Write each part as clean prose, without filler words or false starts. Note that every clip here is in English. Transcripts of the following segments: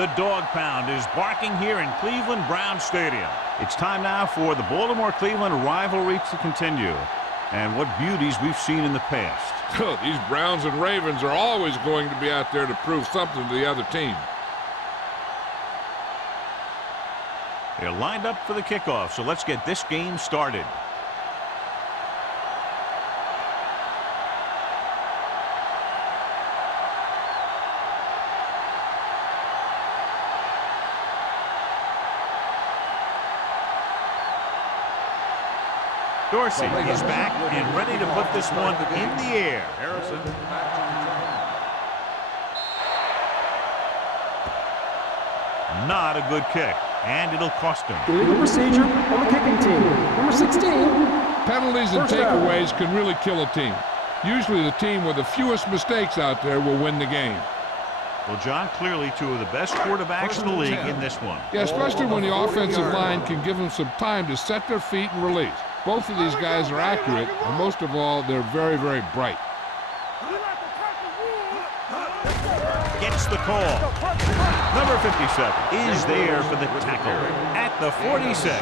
The dog pound is barking here in Cleveland Brown Stadium. It's time now for the Baltimore-Cleveland rivalry to continue. And what beauties we've seen in the past. These Browns and Ravens are always going to be out there to prove something to the other team. They're lined up for the kickoff, so let's get this game started. Dorsey is back and ready to put this one in the air. Harrison. Not a good kick, and it'll cost him. Illegal procedure on the kicking team. Number 16. Penalties and takeaways can really kill a team. Usually the team with the fewest mistakes out there will win the game. Well, John, clearly two of the best quarterbacks in the league in this one. Yeah, especially when the offensive line can give them some time to set their feet and release. Both of these guys are accurate, and most of all, they're very, very bright. Gets the call. Number 57 is there for the tackle at the 46.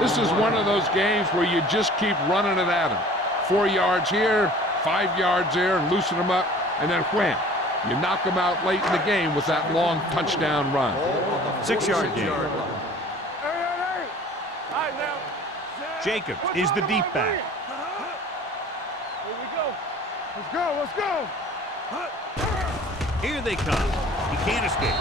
This is one of those games where you just keep running it at them. 4 yards here, 5 yards there, loosen them up, and then wham. You knock them out late in the game with that long touchdown run. 6-yard gain. Jacobs is the deep back. Here we go. Let's go, let's go. Here they come. He can't escape.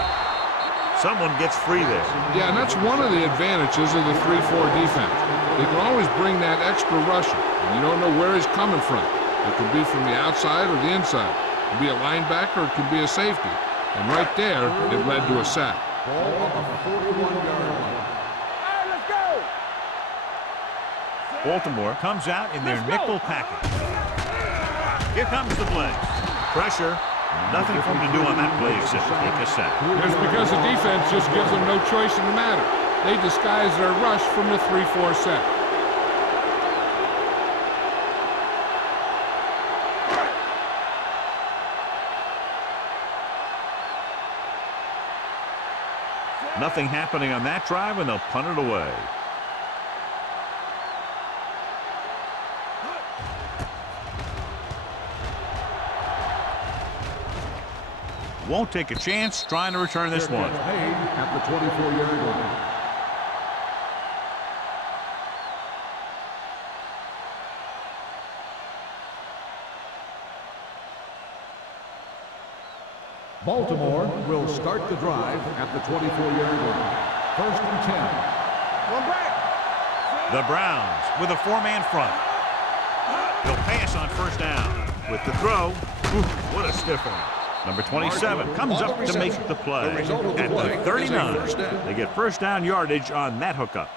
Someone gets free there. Yeah, and that's one of the advantages of the 3-4 defense. They can always bring that extra rusher, and you don't know where he's coming from. It could be from the outside or the inside. It could be a linebacker, it could be a safety. And right there, it led to a sack. Ball on the 41-yard line. Baltimore comes out in their nickel package. Here comes the blitz. Pressure. Nothing for him to do on that play except take a sack. It's because the defense just gives them no choice in the matter. They disguise their rush from the 3-4 set. Nothing happening on that drive, and they'll punt it away. Won't take a chance trying to return this one. At the 24-yard line. Baltimore will start the drive at the 24-yard line. 1st and 10. One back. The Browns with a 4-man front. They'll pass on 1st down. With the throw, what a stiff arm. Number 27 comes up to make the play at the 39. They get 1st down yardage on that hookup.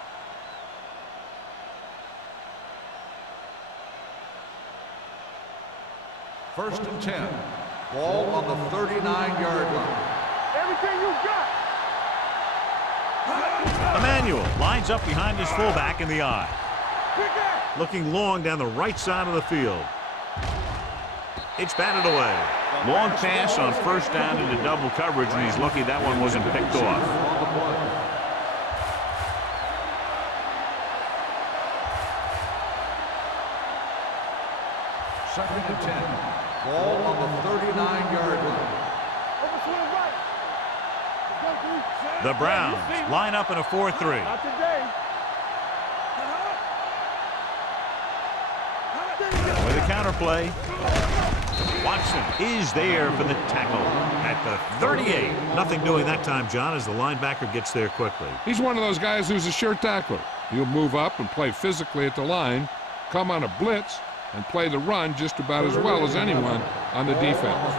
First and 10. Ball on the 39-yard line. Everything you got. Emmanuel lines up behind his fullback in the eye. Looking long down the right side of the field. It's batted away. Long pass on 1st down into double coverage, and he's lucky that one wasn't picked off. Second and 10. Ball on the 39-yard line. The Browns line up in a 4-3. Not today. With a counterplay. Watson is there for the tackle at the 38. Nothing doing that time, John, as the linebacker gets there quickly. He's one of those guys who's a sure tackler. He'll move up and play physically at the line, come on a blitz, and play the run just about as well as anyone on the defense.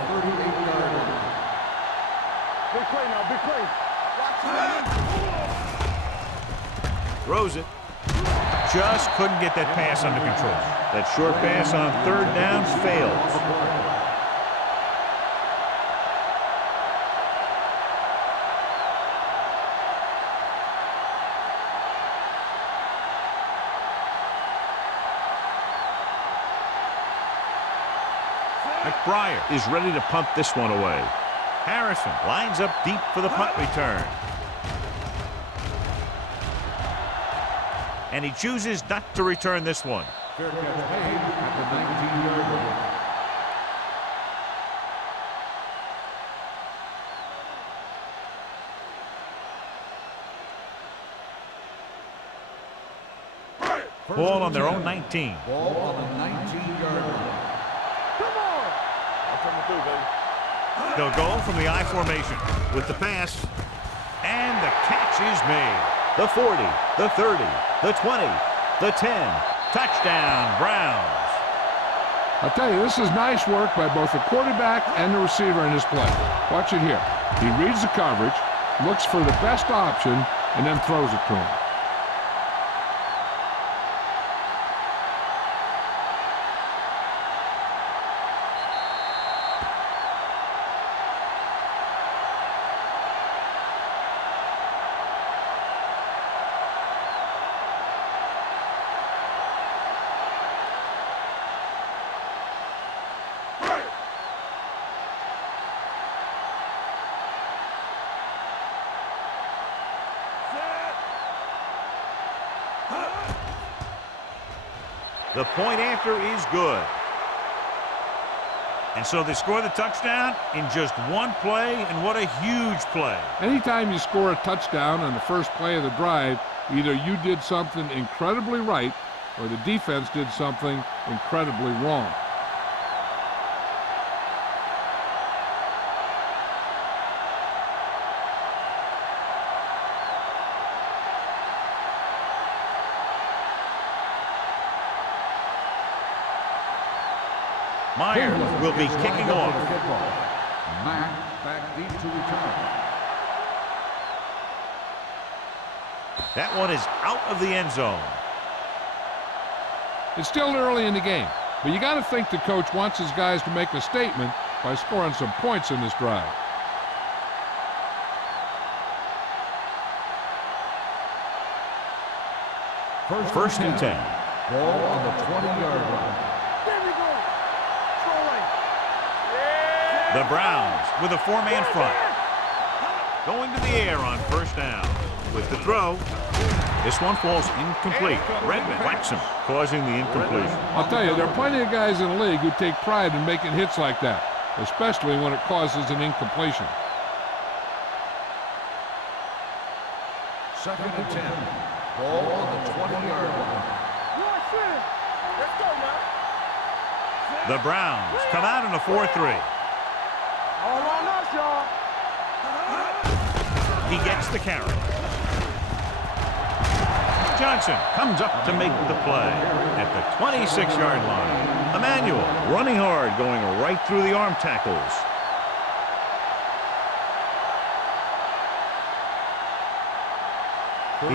Big play now, big play. Throws it. Just couldn't get that pass under control. That short pass on 3rd down fails. McBriar is ready to punt this one away. Harrison lines up deep for the punt return. And he chooses not to return this one. Fair catch made at the 19-yard line. Ball on their own 19. Ball on the 19-yard line. Come on. I'll come through, baby. They'll go from the I formation with the pass. And the catch is made. The 40, the 30, the 20, the 10. Touchdown, Browns. I'll tell you, this is nice work by both the quarterback and the receiver in this play. Watch it here. He reads the coverage, looks for the best option, and then throws it to him. The point after is good. And so they score the touchdown in just one play, and what a huge play. Anytime you score a touchdown on the first play of the drive, either you did something incredibly right or the defense did something incredibly wrong. Myers will be kicking off. Mack back deep to return. That one is out of the end zone. It's still early in the game, but you got to think the coach wants his guys to make a statement by scoring some points in this drive. First and 10. Ball on the 20-yard line. There we go. Throw right. Yeah. The Browns with a four-man front. Going to the air on first down. With the throw, this one falls incomplete. Redmond whacks him, causing the incompletion. I'll tell you, there are plenty of guys in the league who take pride in making hits like that, especially when it causes an incompletion. Second and 10. Ball on the 20-yard line. Watch it. Let's go now. The Browns come out in a 4-3. All on us, y'all. He gets the carry. Johnson comes up to make the play at the 26-yard line. Emmanuel running hard, going right through the arm tackles.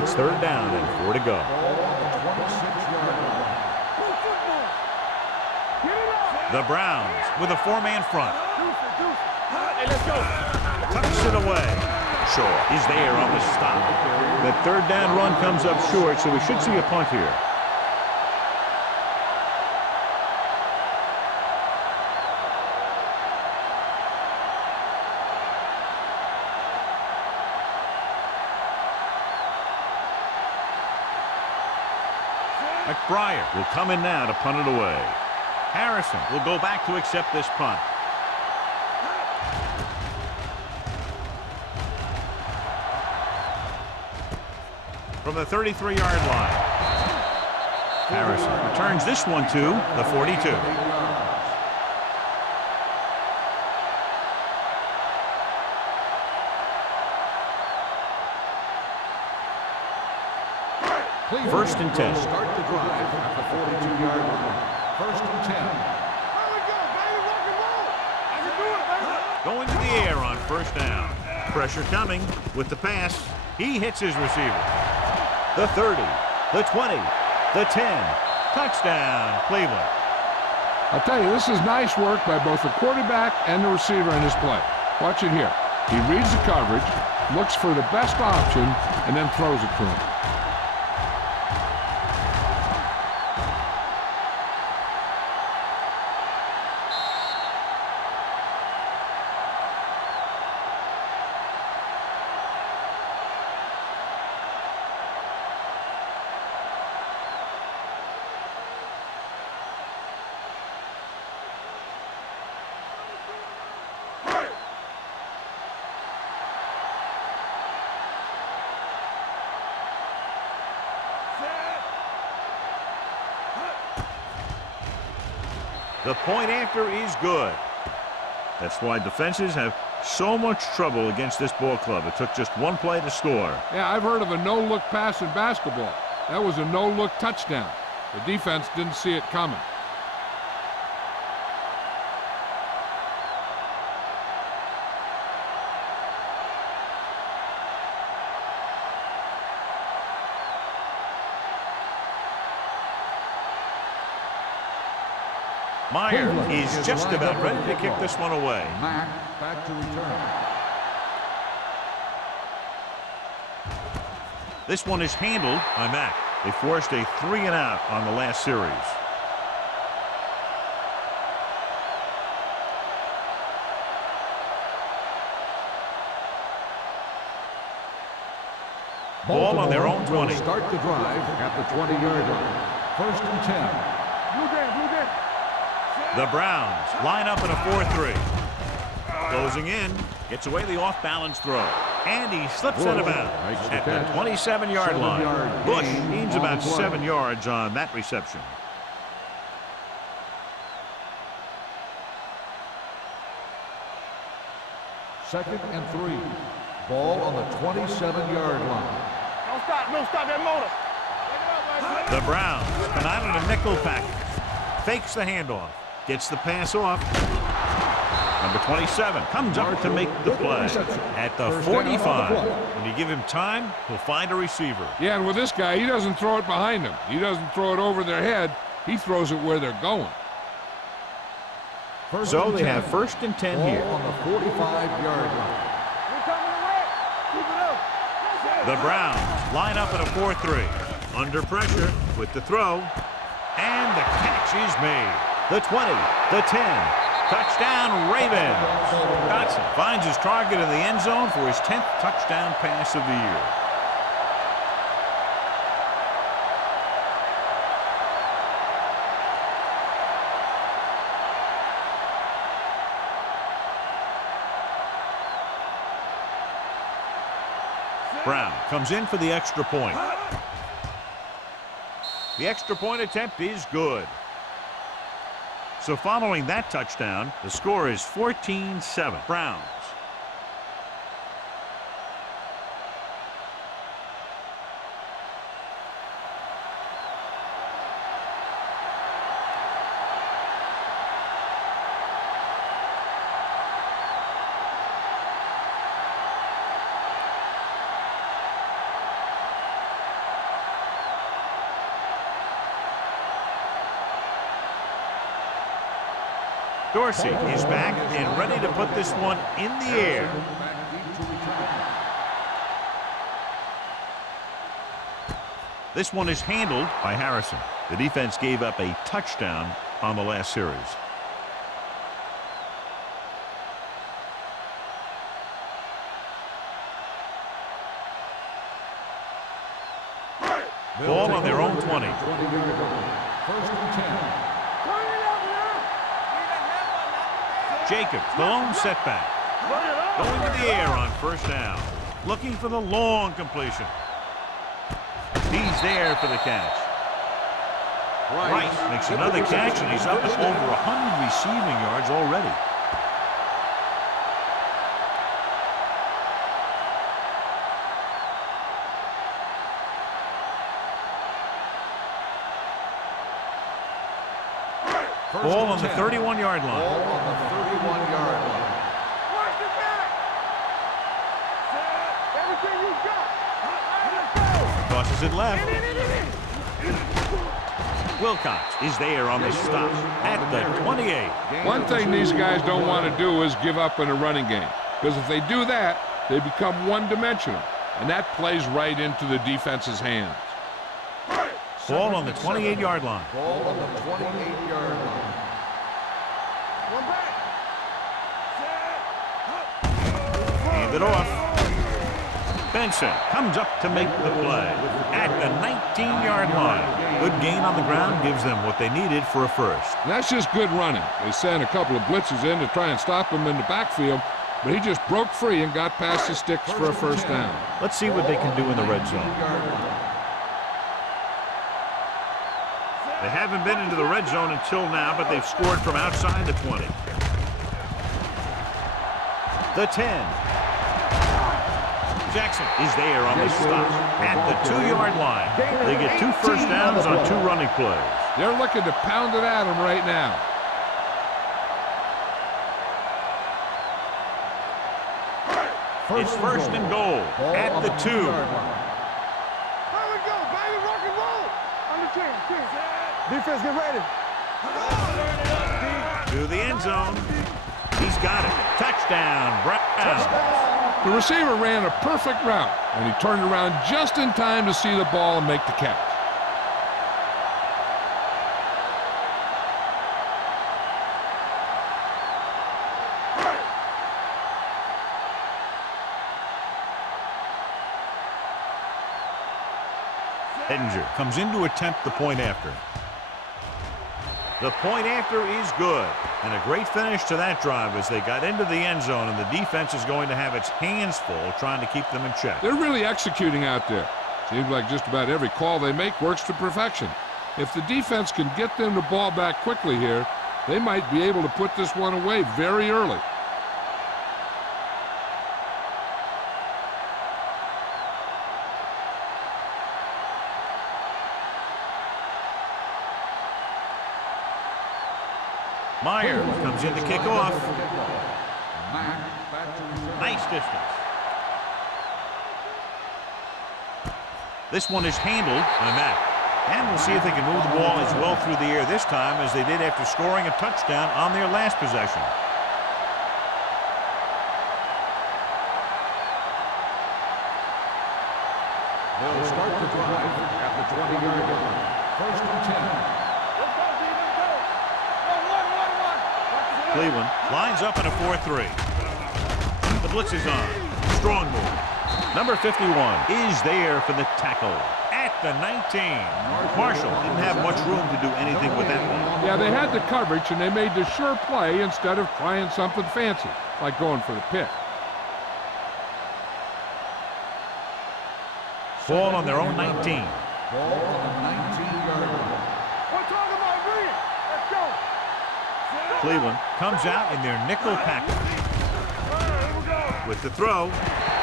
It's third down and 4 to go. Ball on the 26-yard line. Go football. Get it up. The Browns with a four-man front. Deuce it, deuce it. Hey, let's go. Tucks it away. Shaw is there on the stop. That third down run comes up short, so we should see a punt here. McBriar will come in now to punt it away. Harrison will go back to accept this punt. From the 33-yard line. Harrison returns this one to the 42. First and 10. Start the drive at the 42-yard line. First and 10. There we go, baby. Rock and roll. I can do it, baby. Going to the air on first down. Pressure coming with the pass. He hits his receiver. The 30, the 20, the 10. Touchdown, Cleveland. I'll tell you, this is nice work by both the quarterback and the receiver in this play. Watch it here. He reads the coverage, looks for the best option, and then throws it to him. The point after is good. That's why defenses have so much trouble against this ball club. It took just one play to score. Yeah, I've heard of a no-look pass in basketball. That was a no-look touchdown. The defense didn't see it coming. Meyer is just about ready to kick this one away. Mack back to return. This one is handled by Mack. They forced a 3-and-out on the last series. Ball on their own 20. Start the drive at the 20-yard line. 1st and 10. The Browns line up in a 4-3. Closing in, gets away the off-balance throw. And he slips out of bounds at the 27-yard line. Bush gains about 7 yards on that reception. Second and 3. Ball on the 27-yard line. No stop that motor. The Browns come out in a nickel package. Fakes the handoff. Gets the pass off. Number 27 comes up to make the play at the 45. When you give him time, he'll find a receiver. Yeah, and with this guy, he doesn't throw it behind him. He doesn't throw it over their head. He throws it where they're going. So they have 1st and 10 Ball here. on the 45-yard line. The Browns line up in a 4-3. Under pressure with the throw. And the catch is made. The 20, the 10. Touchdown, Ravens. Dotson finds his target in the end zone for his 10th touchdown pass of the year. Brown comes in for the extra point. The extra point attempt is good. So following that touchdown, the score is 14-7. Browns. Dorsey is back and ready to put this one in the air. This one is handled by Harrison. The defense gave up a touchdown on the last series. Ball on their own 20. 1st and 10. Jacobs, the lone setback. Going to the air on 1st down. Looking for the long completion. He's there for the catch. Rice makes another catch, and he's up at over 100 receiving yards already. Ball on the 31-yard line. Ball on the 31-yard line. Watch the back. Everything you got. Tosses it left. Wilcox is there on the stop at the 28. One thing these guys don't want to do is give up in a running game. Because if they do that, they become one-dimensional. And that plays right into the defense's hands. Ball on the 28-yard line. Ball on the 28-yard line. One back. Hand it off. Benson comes up to make the play at the 19-yard line. Good gain on the ground gives them what they needed for a first. And that's just good running. They sent a couple of blitzes in to try and stop him in the backfield, but he just broke free and got past the sticks for a 1st down. Let's see what they can do in the red zone. They haven't been into the red zone until now, but they've scored from outside the 20. The 10. Jackson is there on the stop at the 2-yard line. They get 2 first downs on 2 running plays. They're looking to pound it at him right now. It's first and goal at the 2. There we go, baby, rock and roll. On the 10. Defense, get ready. To the end zone. He's got it. Touchdown, Browns. The receiver ran a perfect route, and he turned around just in time to see the ball and make the catch. Edinger comes in to attempt the point after. The point after is good. And a great finish to that drive as they got into the end zone, and the defense is going to have its hands full trying to keep them in check. They're really executing out there. Seems like just about every call they make works to perfection. If the defense can get them the ball back quickly here, they might be able to put this one away very early. Myers comes in to kick off. Nice distance. This one is handled by Mack. And we'll see if they can move the ball as well through the air this time as they did after scoring a touchdown on their last possession. They'll start the drive at the 20-yard line. First and 10. Cleveland lines up in a 4-3. The blitz is on. Strong move. Number 51 is there for the tackle at the 19. Marshall didn't have much room to do anything with that one. Yeah, they had the coverage, and they made the sure play instead of trying something fancy, like going for the pick. Ball on their own 19. Ball on the 19-yard line. We're talking about reading. Let's go. Cleveland comes out in their nickel package with the throw,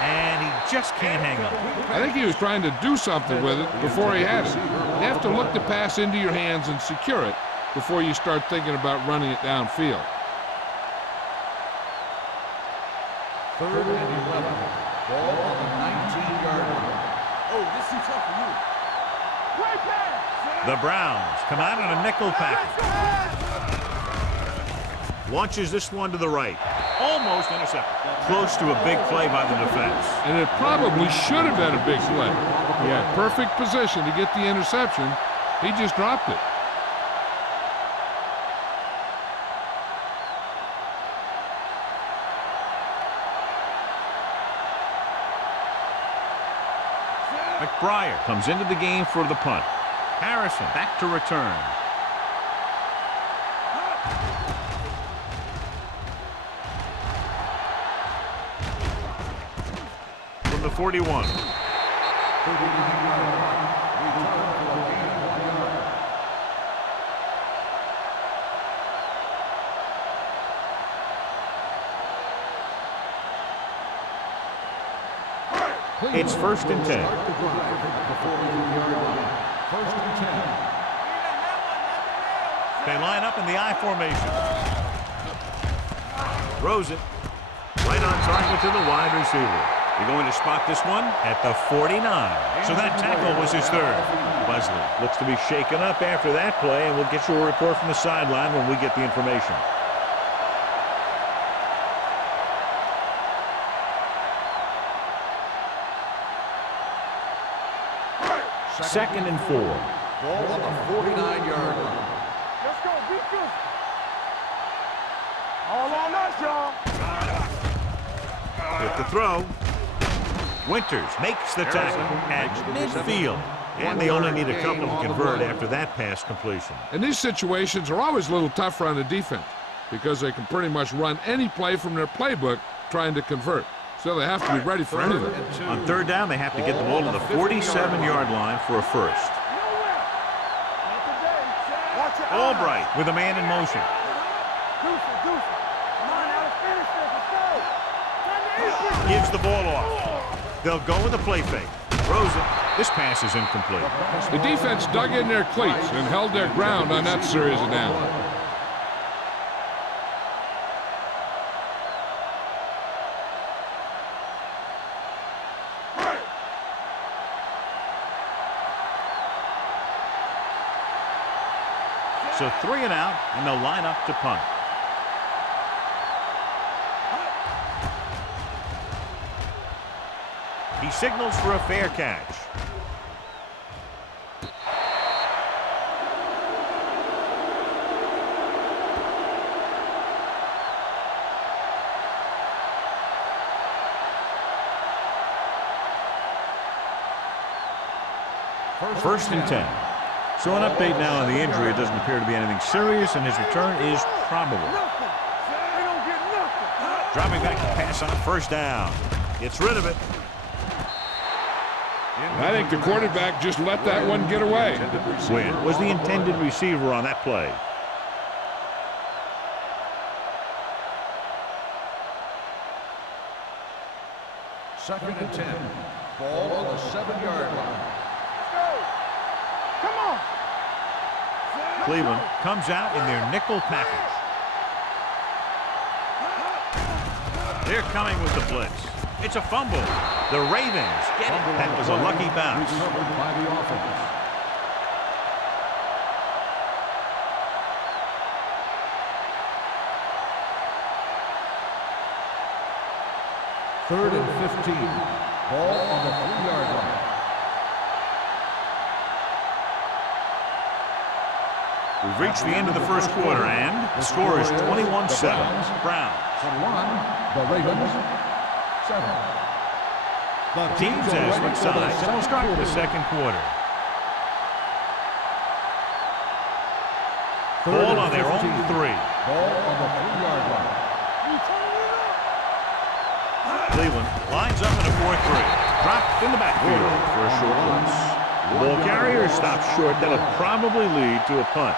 and he just can't hang up. I think he was trying to do something with it before he had it. You have to look the pass into your hands and secure it before you start thinking about running it downfield. Third and 11. Ball on the 19-yard line. Oh, this is tough for you. Great pass. The Browns come out in a nickel package. Launches this one to the right. Almost intercepted. Close to a big play by the defense. And it probably should have been a big play. He had perfect position to get the interception. He just dropped it. McBriar comes into the game for the punt. Harrison back to return. From the 41. It's first and 10. They line up in the I formation. Throws it. Right on target to the wide receiver. You're going to spot this one at the 49. So that tackle was his third. Buzzley looks to be shaken up after that play, and we'll get you a report from the sideline when we get the information. Second and 4. Ball on the 49-yard line. Let's go, beat this. All on us, y'all. With the throw. Winters makes the tackle at midfield. And they only need a couple to convert after that pass completion. And these situations are always a little tougher on the defense because they can pretty much run any play from their playbook trying to convert. So they have to be ready for anything. On third down, they have to get the ball to the 47-yard line for a first. Albright with a man in motion. Gives the ball off. They'll go with a play fake. Throws it. This pass is incomplete. The defense dug in their cleats and held their ground on that series of downs. So 3 and out, and they'll line up to punt. He signals for a fair catch. First and 10. So an update now on the injury. It doesn't appear to be anything serious, and his return is probable. Dropping back to pass on first down. Gets rid of it. I think the quarterback just let that one get away. Wynn was the intended receiver on that play. Second and 10. Ball on the 7-yard line. Come on. Cleveland comes out in their nickel package. They're coming with the blitz. It's a fumble. The Ravens get it. That was a lucky bounce. Recovered by the offense. Third and 15. Ball on the 3-yard line. We've reached the end of the first quarter, and the score is 21-7. Browns. 21. The Ravens. 7. The Teams as switch sides, and we'll start the second quarter. Ball on their own 3. Ball on the 3-yard line. Cleveland lines up in a 4-3. Dropped in the backfield for a short loss. The ball carrier stops short. That'll probably lead to a punt.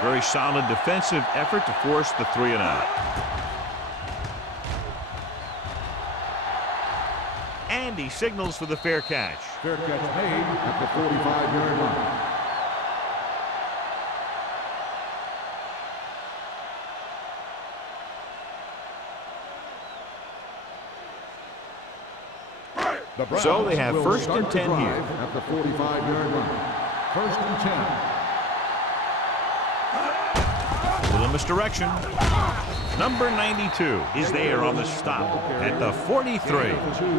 Very solid defensive effort to force the 3 and out. And he signals for the fair catch. Fair catch made at the 45-yard line. So they have first and 10 here. At the 45-yard line. First and 10. Little misdirection. Number 92 is there on the stop at the 43.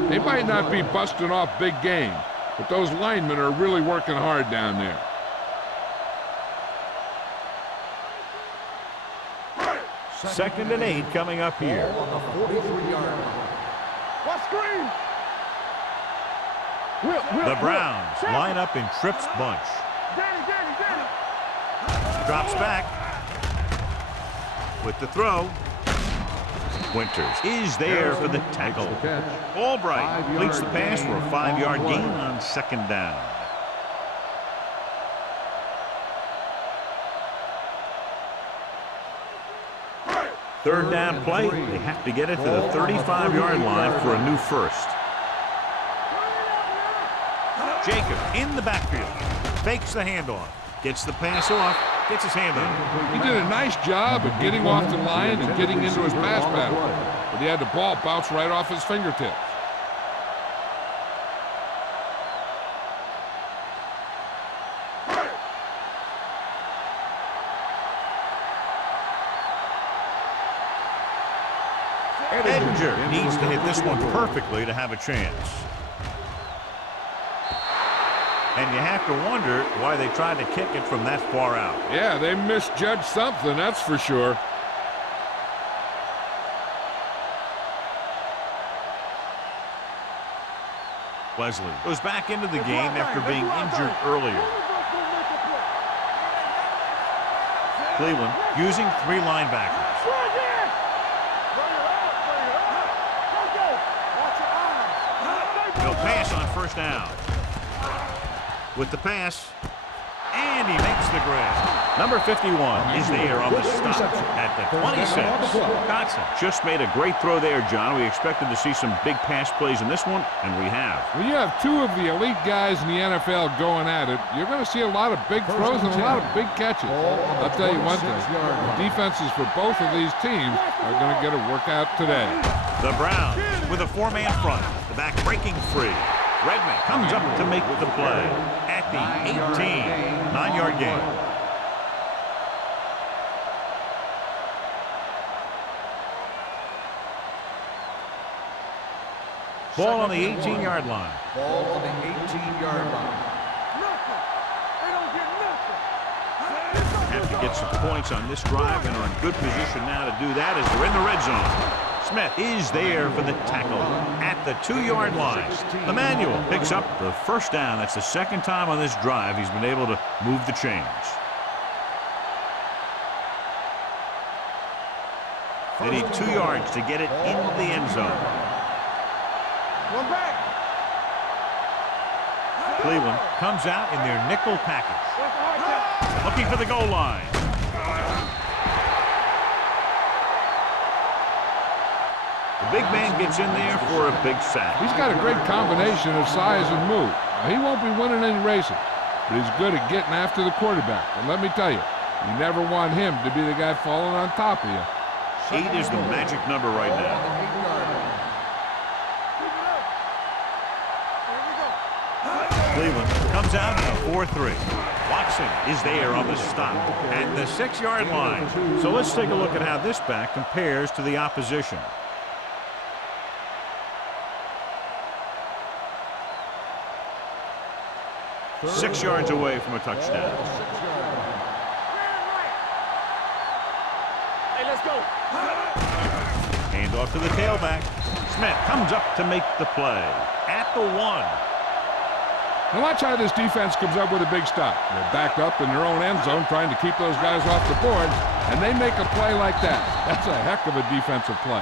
They might not be busting off big game, but those linemen are really working hard down there. Second and 8 coming up here. On the 43-yard line. What screen? The Browns line up in Tripp's bunch. Danny. Drops back with the throw. Winters is there for the tackle. Albright completes the pass for a 5-yard gain on second down. Third down play. They have to get it to the 35-yard line for a new first. Jacob in the backfield. Fakes the handoff. Gets the pass off. Gets his hand on it. He did a nice job of getting off the line and getting into his pass pattern, but he had the ball bounce right off his fingertips. Edinger needs to hit this one perfectly to have a chance. And you have to wonder why they tried to kick it from that far out. Yeah, they misjudged something, that's for sure. Wesley goes back into the game after being injured earlier. Cleveland using 3 linebackers. He'll pass on first down. With the pass, and he makes the grab. Number 51 is there on the stop at the 26. Dotson just made a great throw there, John. We expected to see some big pass plays in this one, and we have. When you have 2 of the elite guys in the NFL going at it, you're going to see a lot of big throws and a lot of big catches. I'll tell you one thing, the defenses for both of these teams are going to get a workout today. The Browns with a 4-man front. The back breaking free. Redman comes up to make the play at the 18. 9-yard gain. Ball on the 18-yard line. Ball on the 18-yard line. Have to get some points on this drive and are in good position now to do that as they're in the red zone. Smith is there for the tackle at the 2-yard line. Emmanuel picks up the first down. That's the second time on this drive he's been able to move the chains. They need 2 yards to get it into the end zone. One back. Cleveland comes out in their nickel package. Looking for the goal line. The big man gets in there for a big sack. He's got a great combination of size and move. Now, he won't be winning any races, but he's good at getting after the quarterback. And let me tell you, you never want him to be the guy falling on top of you. 8 is the magic number right now. Cleveland comes out in a 4-3. Watson is there on the stop at the 6-yard line. So let's take a look at how this back compares to the opposition. Six yards away from a touchdown. Hey, let's go. Hand off to the tailback. Smith comes up to make the play at the 1. Now watch how this defense comes up with a big stop. They're backed up in their own end zone trying to keep those guys off the board, and they make a play like that. That's a heck of a defensive play.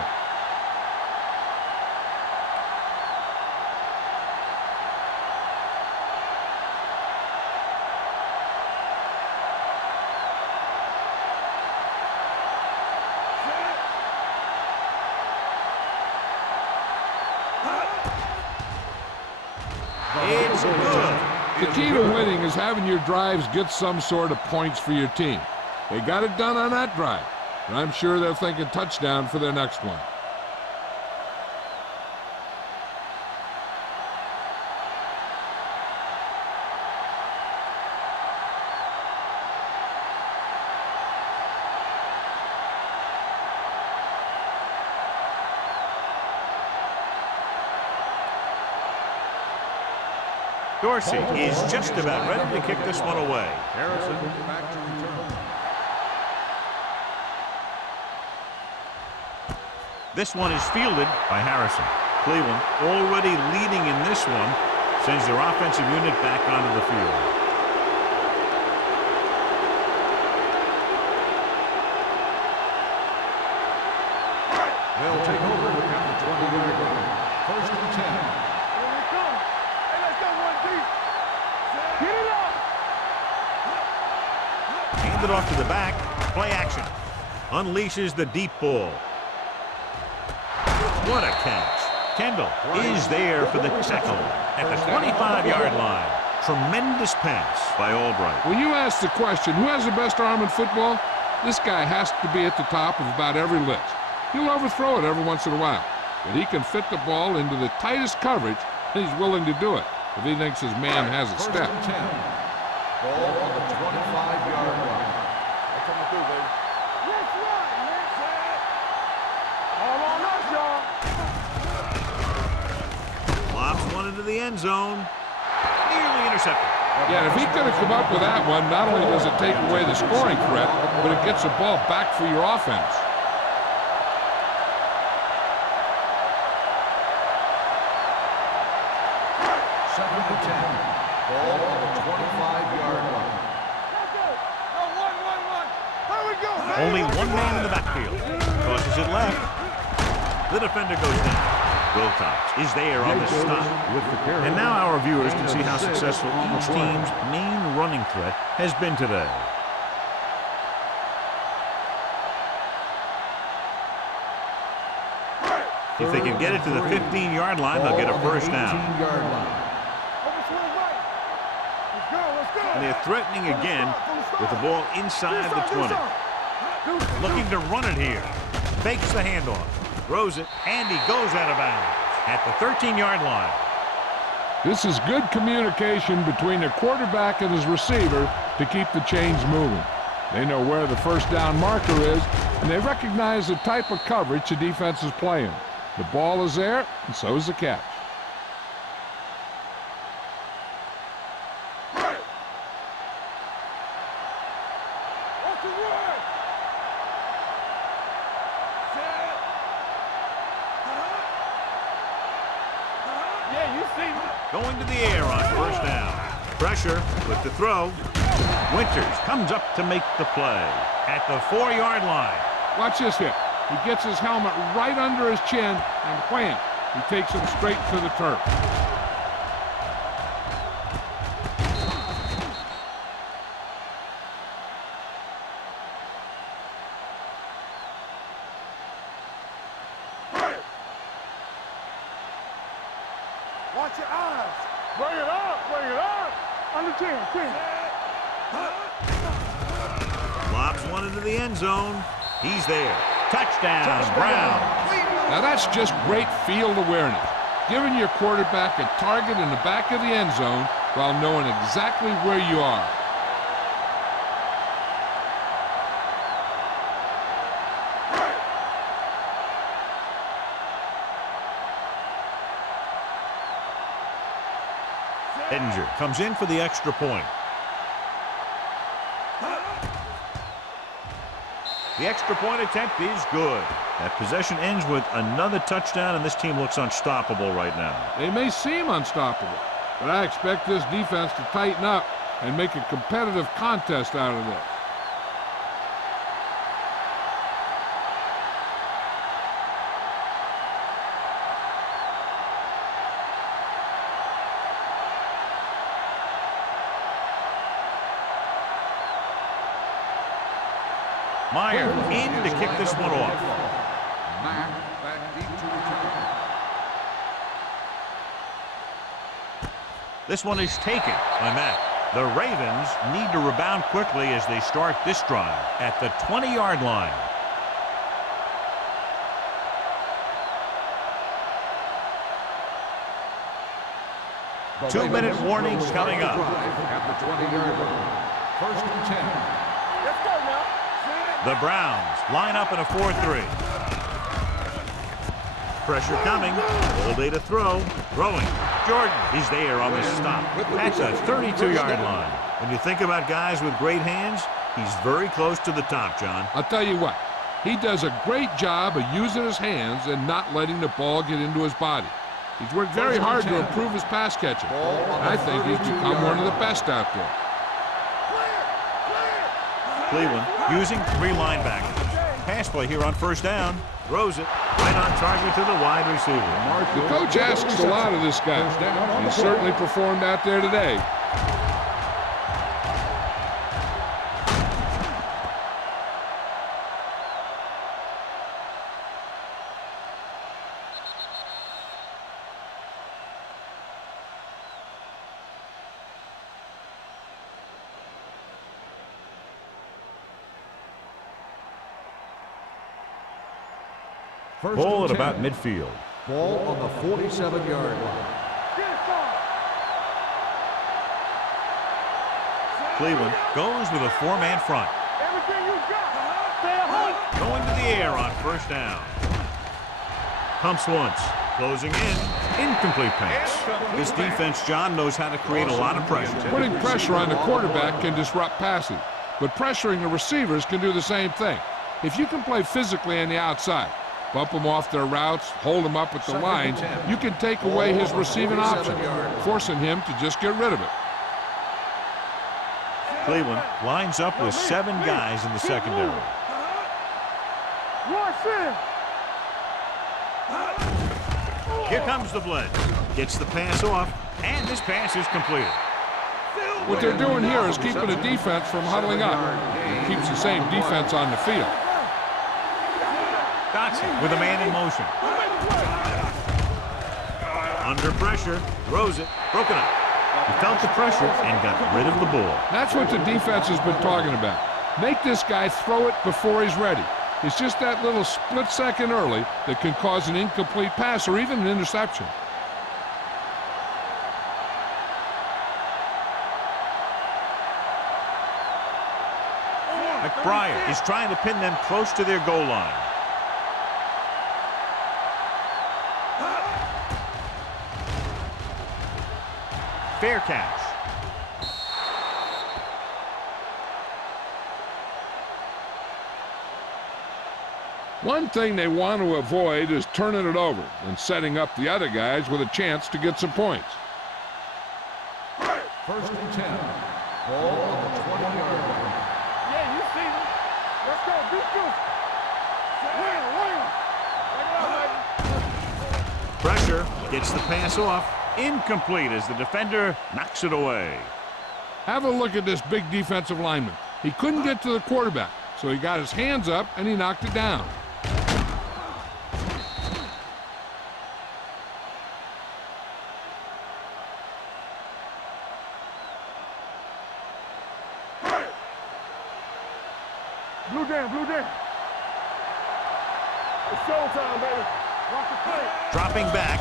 It's good. The key to winning is having your drives get some sort of points for your team. They got it done on that drive, and I'm sure they're thinking touchdown for their next one. Dorsey is just about ready to kick this one away. Harrison back to return. This one is fielded by Harrison. Cleveland already leading in this one, sends their offensive unit back onto the field. They'll take over at the 20-yard line. First and 10. Here we come. Hey, let's go one deep. Get it up. Hand it off to the back. Play action. Unleashes the deep ball. What a catch. Kendall is there for the tackle at the 25-yard line. Tremendous pass by Albright. When you ask the question, who has the best arm in football, this guy has to be at the top of about every list. He'll overthrow it every once in a while, but he can fit the ball into the tightest coverage, and he's willing to do it if he thinks his man has a step. First and 10. Ball on the 25-yard line. They're coming through, baby. Let's run, man. All on us, y'all. Lobs one into the end zone. Nearly intercepted. Yeah, and if he could have come up with that one, not only does it take away the scoring threat, but it gets the ball back for your offense. Second and 10. Ball on the 25-yard line. Let's go. No, one. Hurry Only one man in the backfield. Tosses it left. The defender goes down. Wilcox is there on the stop. And now our viewers can see how successful each team's main running threat has been today. If they can get it to the 15-yard line, they'll get a first down. And they're threatening again with the ball inside the 20. Looking to run it here. Fakes the handoff. Throws it, and he goes out of bounds at the 13-yard line. This is good communication between the quarterback and his receiver to keep the chains moving. They know where the first down marker is, and they recognize the type of coverage the defense is playing. The ball is there, and so is the catch. Going to the air on first down. Pressure with the throw. Winters comes up to make the play at the 4-yard line. Watch this hit. He gets his helmet right under his chin, and wham, he takes him straight to the turf. Watch your eyes. Bring it up, bring it up. Under 10. Lobs one into the end zone. He's there. Touchdown, Brown. Now that's just great field awareness. Giving your quarterback a target in the back of the end zone while knowing exactly where you are. Edinger comes in for the extra point. The extra point attempt is good. That possession ends with another touchdown, and this team looks unstoppable right now. They may seem unstoppable, but I expect this defense to tighten up and make a competitive contest out of this. Meyer in to kick this one off. This one is taken by Matt. The Ravens need to rebound quickly as they start this drive at the 20-yard line. Two-minute warnings coming up. At the 20-yard line. First and 10. Let's go now. The Browns line up in a 4-3. Pressure coming. All day to throw. Throwing. Jordan is there on the stop. That's a 32-yard line. When you think about guys with great hands, he's very close to the top, John. I'll tell you what, he does a great job of using his hands and not letting the ball get into his body. He's worked very hard to improve his pass catching. I think he's become one of the best out there. Cleveland using 3 linebackers. Pass play here on first down. Throws it right on target to the wide receiver. The coach asks a lot of this guy. He certainly performed out there today. Ball at about midfield. Ball on the 47-yard line. Cleveland goes with a 4-man front. Everything you got. Stay at home. Going to the air on first down. Pumps once. Closing in. Incomplete pass. This defense, John, knows how to create a lot of pressure. Putting pressure on the quarterback can disrupt passing, but pressuring the receivers can do the same thing. If you can play physically on the outside, bump them off their routes, hold them up at the lines, you can take away his receiving option, forcing him to just get rid of it. Cleveland lines up with 7 guys in the secondary. Rush in. Here comes the blitz. Gets the pass off, and this pass is completed. What they're doing here is keeping the defense from huddling up. It keeps the same defense on the field. Dotson with a man in motion. Under pressure, throws it, broken up. He felt the pressure and got rid of the ball. That's what the defense has been talking about. Make this guy throw it before he's ready. It's just that little split second early that can cause an incomplete pass or even an interception. McBride is trying to pin them close to their goal line. Fair catch. One thing they want to avoid is turning it over and setting up the other guys with a chance to get some points. First and 10. Ball on the 20-yard line. Yeah, you see them. Let's go. Beat this. Win. Pressure, gets the pass off. Incomplete as the defender knocks it away. Have a look at this big defensive lineman. He couldn't get to the quarterback, so he got his hands up and he knocked it down. Blue down, blue down. It's showtime, baby. Watch the play. Dropping back.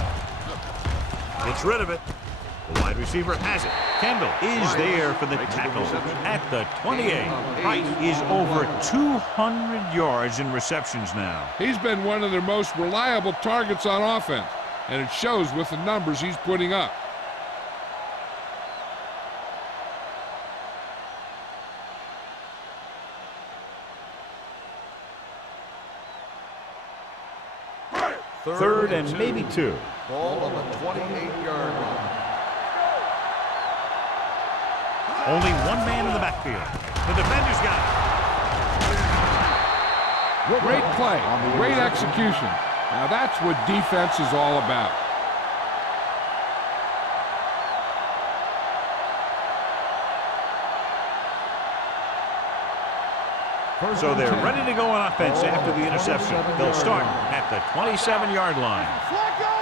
Gets rid of it. The wide receiver has it. Kendall is there for the tackle at the 28. Price is over 200 yards in receptions now. He's been one of their most reliable targets on offense, and it shows with the numbers he's putting up. Third and maybe 2. Ball on the 28-yard line. Only one man in the backfield. The defender's got it. Great play, great execution. Now that's what defense is all about. So they're ready to go on offense after the interception. They'll start at the 27-yard line. Flag going.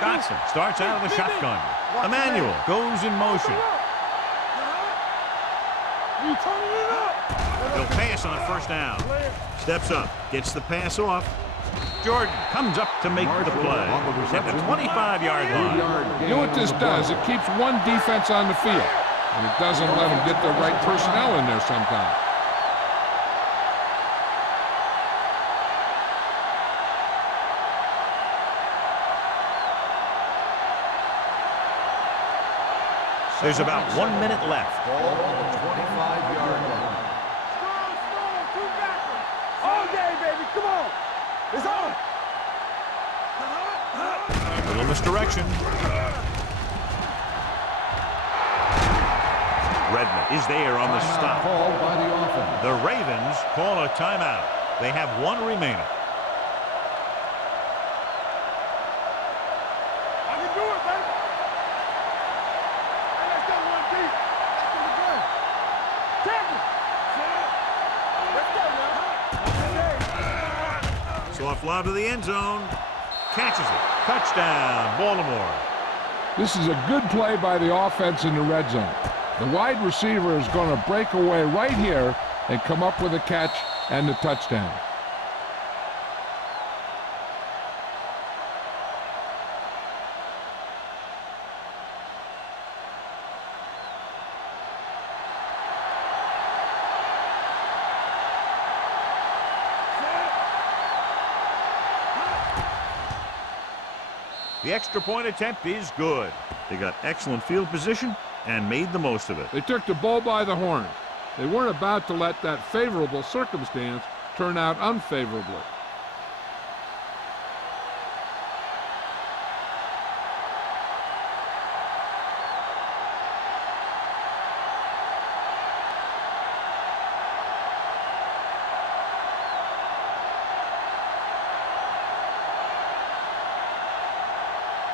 Dotson starts out of the shotgun. Emmanuel goes in motion. You turning it up. He'll pass on first down. Steps up, gets the pass off. Jordan comes up to make the play at the 25-yard line. You know what this does? It keeps one defense on the field, and it doesn't let them get the right personnel in there sometimes. There's about 1 minute left. Ball on the 25-yard line. Strong, two backers. All day, baby. Come on. It's on. Little misdirection. Redmond is there on the stop. Called by the offense. The Ravens call a timeout. They have 1 remaining. I can do it, baby. Hey, let's go one deep. Let's go to the tackle. Let's go now. Soft lob to the end zone. Catches it. Touchdown, Baltimore. This is a good play by the offense in the red zone. The wide receiver is going to break away right here and come up with a catch and the touchdown. The extra point attempt is good. They got excellent field position and made the most of it. They took the bull by the horns. They weren't about to let that favorable circumstance turn out unfavorably.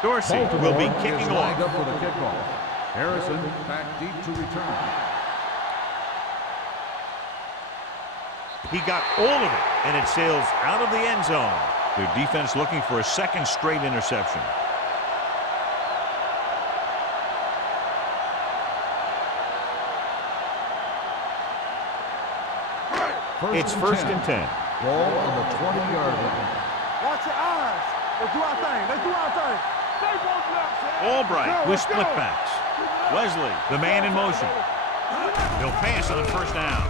Dorsey will be kicking off. Lined up for the kickoff. Harrison back deep to return. He got all of it, and it sails out of the end zone. Their defense looking for a second straight interception. It's first and 10. Ball on the 20-yard line. Watch your eyes. Let's do our thing. Let's do our thing. Stay both left, man. Albright with split backs. Wesley, the man in motion. He'll pass on first down.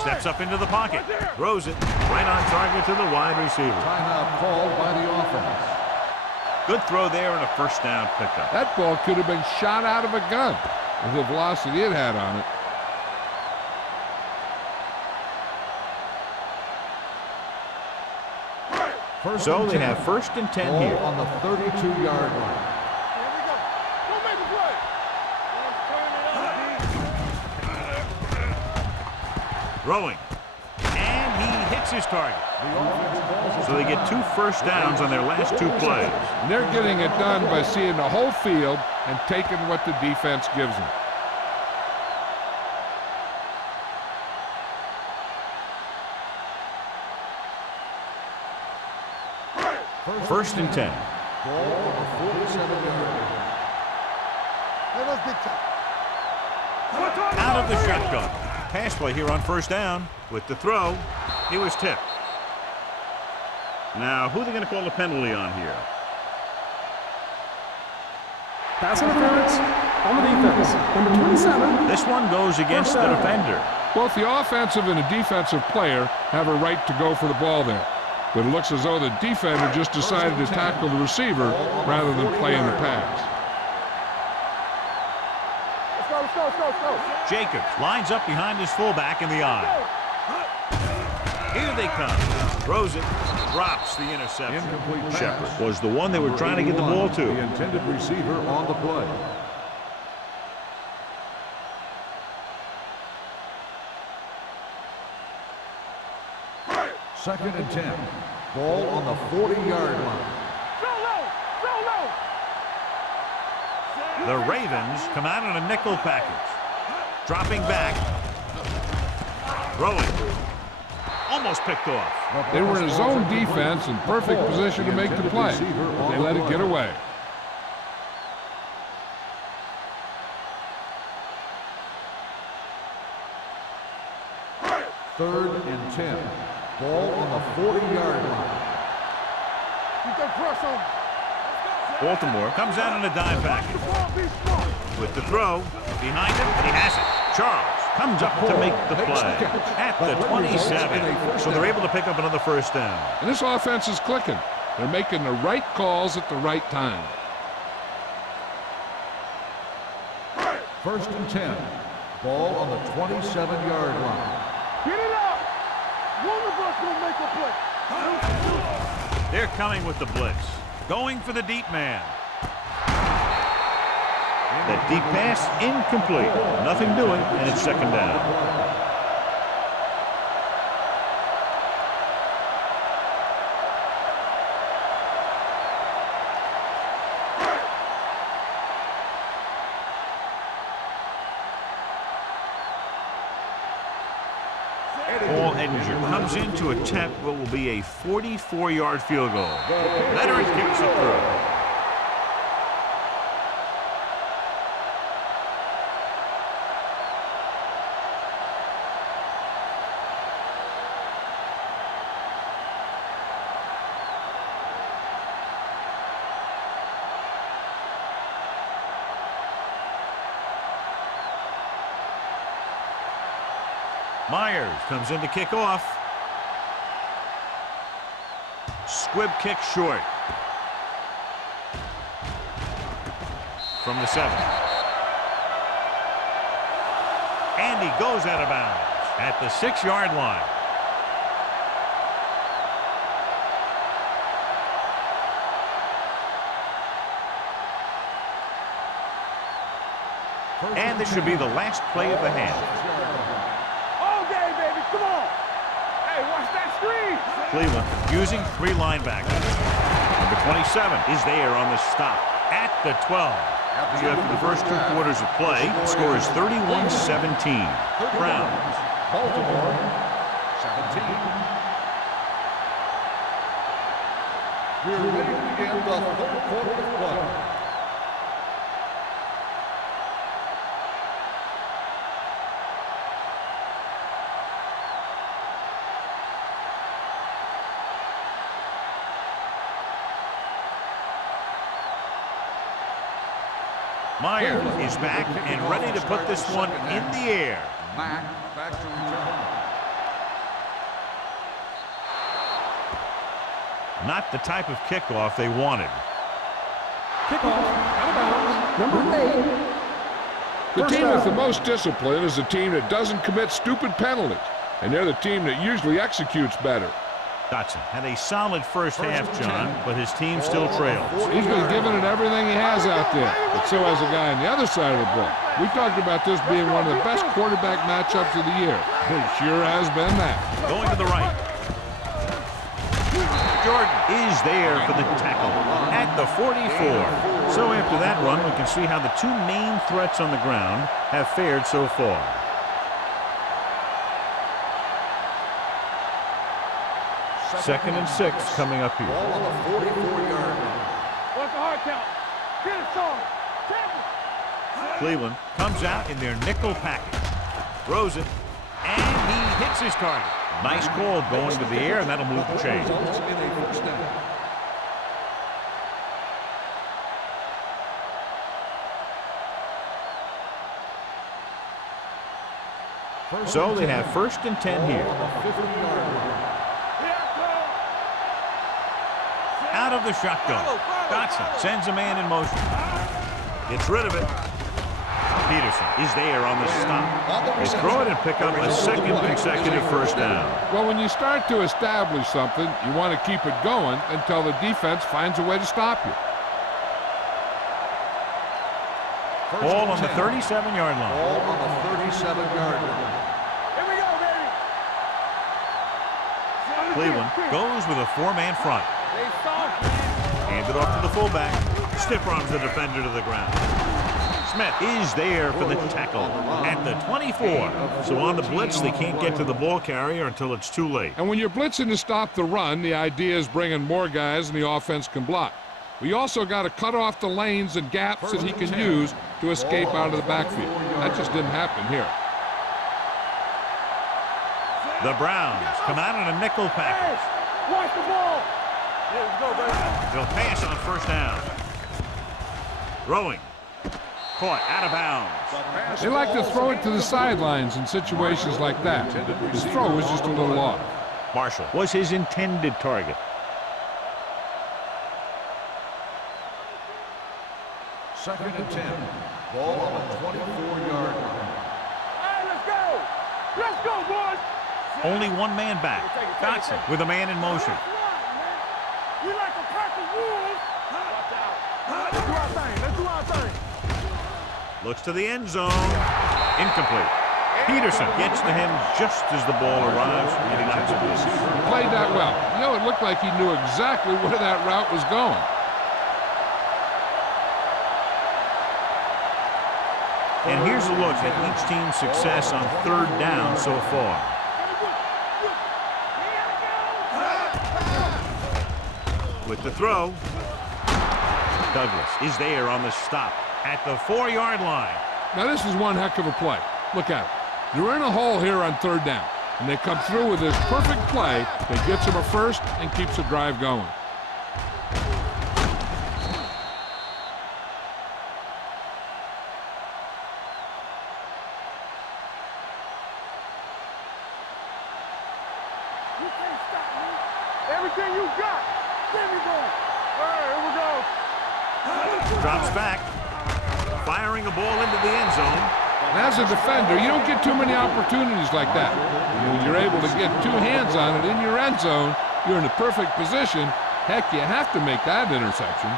Steps up into the pocket. Throws it right on target to the wide receiver. Timeout called by the offense. Good throw there and a first down pickup. That ball could have been shot out of a gun with the velocity it had on it. So they have first and 10 Ball here. on the 32-yard line. Here we go. Go make a play. Throwing. And he hits his target. So they get 2 first downs on their last 2 plays. And they're getting it done by seeing the whole field and taking what the defense gives them. First and 10. Ball on the 47-yard line. Hey, let's big time. Out of the shotgun. Pass play here on first down. With the throw, he was tipped. Now, who are they going to call the penalty on here? Pass interference on the defense. Number 27. This one goes against the defender. Both the offensive and the defensive player have a right to go for the ball there. But it looks as though the defender just decided to tackle the receiver rather than playing the pass. Let's go. Jacobs lines up behind his fullback in the eye. Here they come. Throws it. Drops the interception. Incomplete pass. Shepard was the one they were trying to get the ball to. The intended receiver on the play. Second and 10. Ball on the 40-yard line. The Ravens come out in a nickel package. Dropping back. Throwing. Almost picked off. They were in a zone defense in perfect position to make the play. But they let it get away. Third and 10. Ball on the 40-yard line. Keep that press on. Baltimore comes out in a dime package. With the throw, behind him, he has it. Charles comes up to make the play at the 27. So they're able to pick up another first down. And this offense is clicking. They're making the right calls at the right time. First and 10. Ball on the 27-yard line. Get it out. One of us will make a play. They're coming with the blitz. Going for the deep man. That deep pass, incomplete. Nothing doing, and it's second down. Paul Edinger comes in to attempt what will be a 44-yard field goal. Veteran kicks it through. Myers comes in to kick off. Squib kick short. From the 7. And he goes out of bounds at the 6-yard line. And this should be the last play of the half. Come on. Hey, watch that screen. Cleveland using 3 linebackers. Number 27 is there on the stop at the 12. So after the first 2 quarters of play, the score is 31-17. Browns. Baltimore, 17. We're ready to begin the third quarter of play. Myers is back and ready to put this one in the air. Mack back to return. Not the type of kickoff they wanted. Kickoff, out of bounds, number 8. The First team down. with the most discipline is the team that doesn't commit stupid penalties. And they're the team that usually executes better. Dotson had a solid first half, John, but his team still trails. He's been giving it everything he has out there, but so has a guy on the other side of the ball. We talked about this being one of the best quarterback matchups of the year. It sure has been that. Going to the right. Jordan is there for the tackle at the 44. So after that run, we can see how the 2 main threats on the ground have fared so far. Second and 6 coming up here. Ball on the 44-yard line. What's the hard count? Get it, son. Tackle. Cleveland comes out in their nickel package. Throws it, and he hits his target. Nice call going to the air, and that'll move the chains. Results in a first down. So they have first and 10 here. On the 50-yard line. Out of the shotgun. Dotson sends a man in motion. Gets rid of it. Peterson is there on the stop. They throw it and pick up a second consecutive first down. Well, when you start to establish something, you want to keep it going until the defense finds a way to stop you. Ball on the 37-yard line. Ball on the 37-yard line. Here we go, baby. Cleveland goes with a 4-man front. They soft. Hands it off to the fullback. Stiff arms the defender to the ground. Smith is there for the tackle at the 24. So on the blitz, they can't get to the ball carrier until it's too late. And when you're blitzing to stop the run, the idea is bringing more guys than the offense can block. We also got to cut off the lanes and gaps that he can use to escape out of the backfield. That just didn't happen here. The Browns come out in a nickel package. Watch the ball. Yeah, let's go, baby. They'll pass on first down. Throwing. Caught out of bounds. They like to throw it to the sidelines in situations like that. His throw was just a little off. Marshall was his intended target. Second and 10. Ball on the 24-yard line. All right, let's go. Let's go, boys. Only 1 man back. Dotson with a man in motion. We like a pack of wolves. Watch out. Let's do our thing. Let's do our thing. Looks to the end zone. Incomplete. Peterson gets to him just as the ball arrives, and he knocks it loose. He played that well. You know, it looked like he knew exactly where that route was going. And here's a look at each team's success on third down so far. With the throw, Douglas is there on the stop at the 4-yard line. Now, this is one heck of a play. Look at it. They're in a hole here on third down, and they come through with this perfect play that gets them a first and keeps the drive going. You can't stop me. Everything you got. Give me ball. All right, here we go. Drops back. Firing a ball into the end zone. And as a defender, you don't get too many opportunities like that. When you're able to get 2 hands on it in your end zone, you're in the perfect position. Heck, you have to make that interception.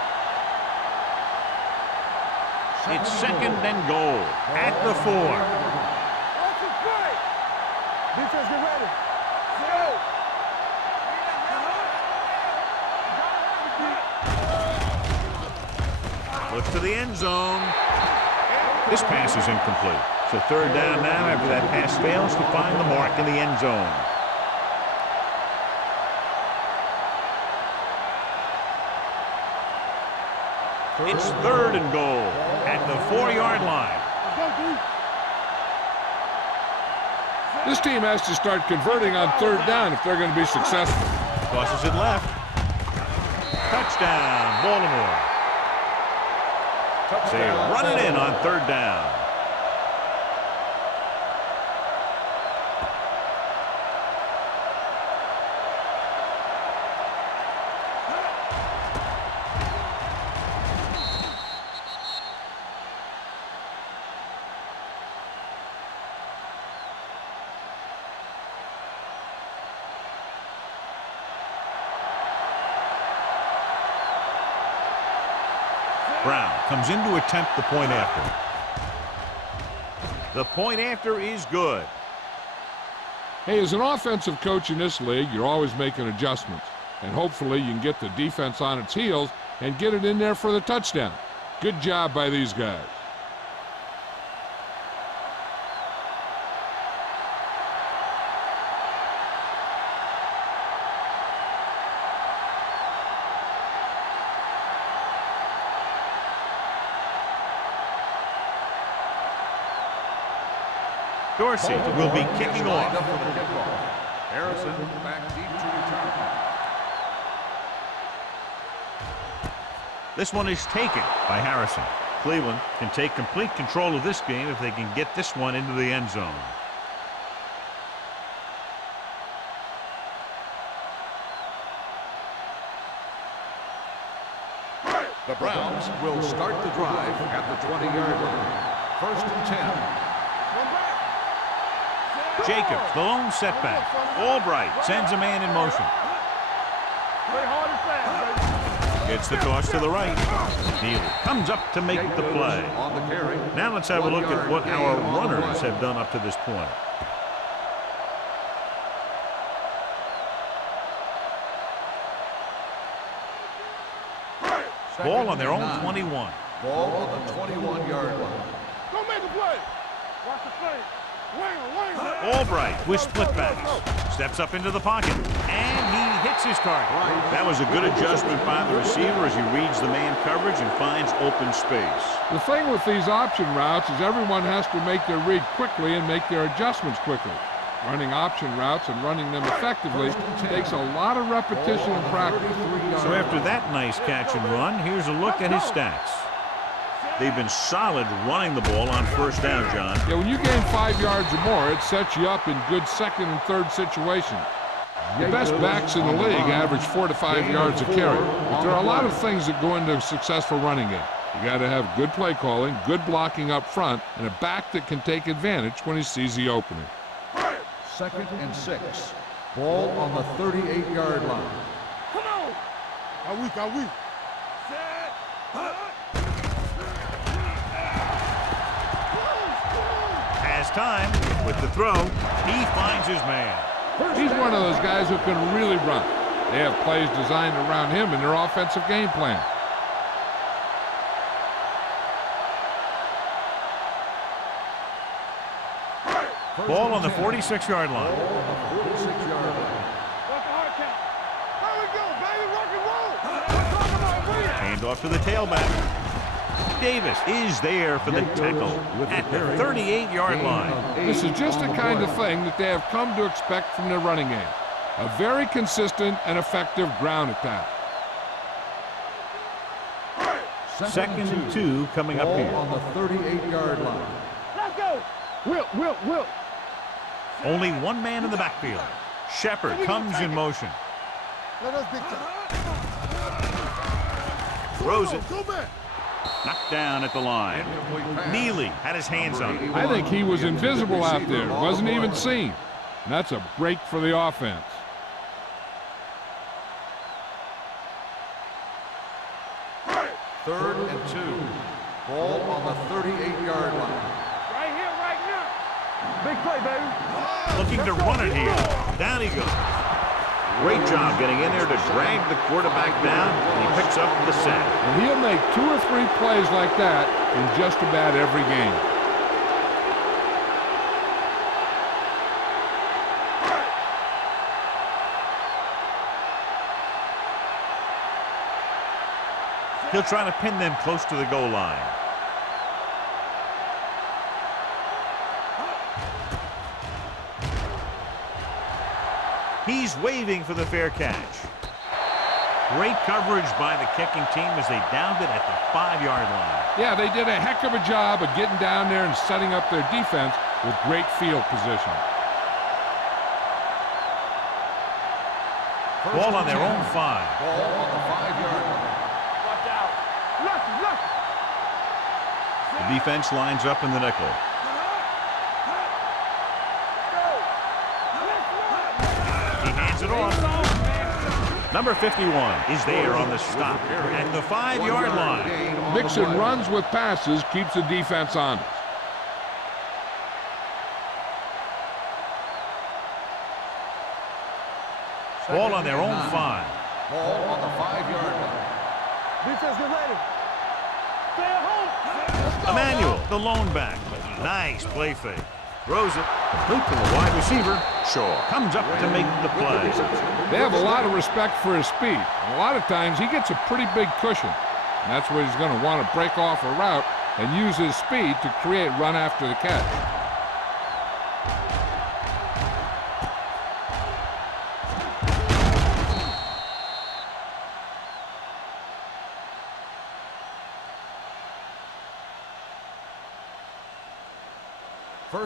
It's second and goal at the 4. What's the play? Defense, get ready. Go. Looks to the end zone. This pass is incomplete. So third down now after that pass fails to find the mark in the end zone. It's third and goal at the 4-yard line. This team has to start converting on third down if they're going to be successful. Tosses it left. Touchdown, Baltimore. They run it in on third down. Brown comes in to attempt the point after. The point after is good. Hey, as an offensive coach in this league, you're always making adjustments. And hopefully you can get the defense on its heels and get it in there for the touchdown. Good job by these guys. Dorsey will be kicking off. Harrison back deep to return. This one is taken by Harrison. Cleveland can take complete control of this game if they can get this one into the end zone. The Browns will start the drive at the 20-yard line. First and 10. Jacobs, the lone setback. Albright sends a man in motion. Gets the toss to the right. Neely comes up to make the play. Now let's have a look at what our runners have done up to this point. Ball on their own 21. Ball on the 21-yard line. Go make a play. Watch the play. Albright with split backs. Steps up into the pocket. And he hits his target. That was a good adjustment by the receiver as he reads the man coverage and finds open space. The thing with these option routes is everyone has to make their read quickly and make their adjustments quickly. Running option routes and running them effectively takes a lot of repetition and practice. So after that nice catch and run, here's a look at his stats. They've been solid running the ball on first down, John. Yeah, when you gain 5 yards or more, it sets you up in good second and third situations. The best backs in the league average 4 to 5 yards a carry. But there are a lot of things that go into a successful running game. You got to have good play calling, good blocking up front, and a back that can take advantage when he sees the opening. 2nd and 6. Ball on the 38-yard line. Come on. Are we? Has time with the throw. He finds his man. He's one of those guys who can really run. They have plays designed around him in their offensive game plan. Ball on the 46-yard line. Hand off to the tailback. Davis is there for the tackle at the 38-yard line. This is just the kind of thing that they have come to expect from their running game. A very consistent and effective ground attack. 2nd and 2 coming up here. On the 38-yard line. Let's go. Will. Only one man in the backfield. Shepard comes in motion. Let us big time. Throws it. Go back. Knocked down at the line. Neely had his hands on it. I think he was invisible out there. Wasn't even seen. And that's a break for the offense. Third and 2. Ball on the 38-yard line. Right here, right now. Big play, baby. Looking to run it here. Down he goes. Great job getting in there to drag the quarterback down, and he picks up the sack. And he'll make 2 or 3 plays like that in just about every game. He'll try to pin them close to the goal line. He's waving for the fair catch. Great coverage by the kicking team as they downed it at the 5-yard line. Yeah, they did a heck of a job of getting down there and setting up their defense with great field position. Ball on their own 5. Ball on the 5-yard line. Watch out. Look. The defense lines up in the nickel. He hands it off. Number 51 is there on the stop at the 5-yard line. Mixing runs with passes keeps the defense honest. Ball on their own 5. Ball on the 5-yard line. Defense, get ready. Stay at home. Emmanuel, the lone back. Nice play fake. Throws it. Complete to the wide receiver. Shaw comes up to make the play. They have a lot of respect for his speed. A lot of times he gets a pretty big cushion. And that's where he's going to want to break off a route and use his speed to create run after the catch.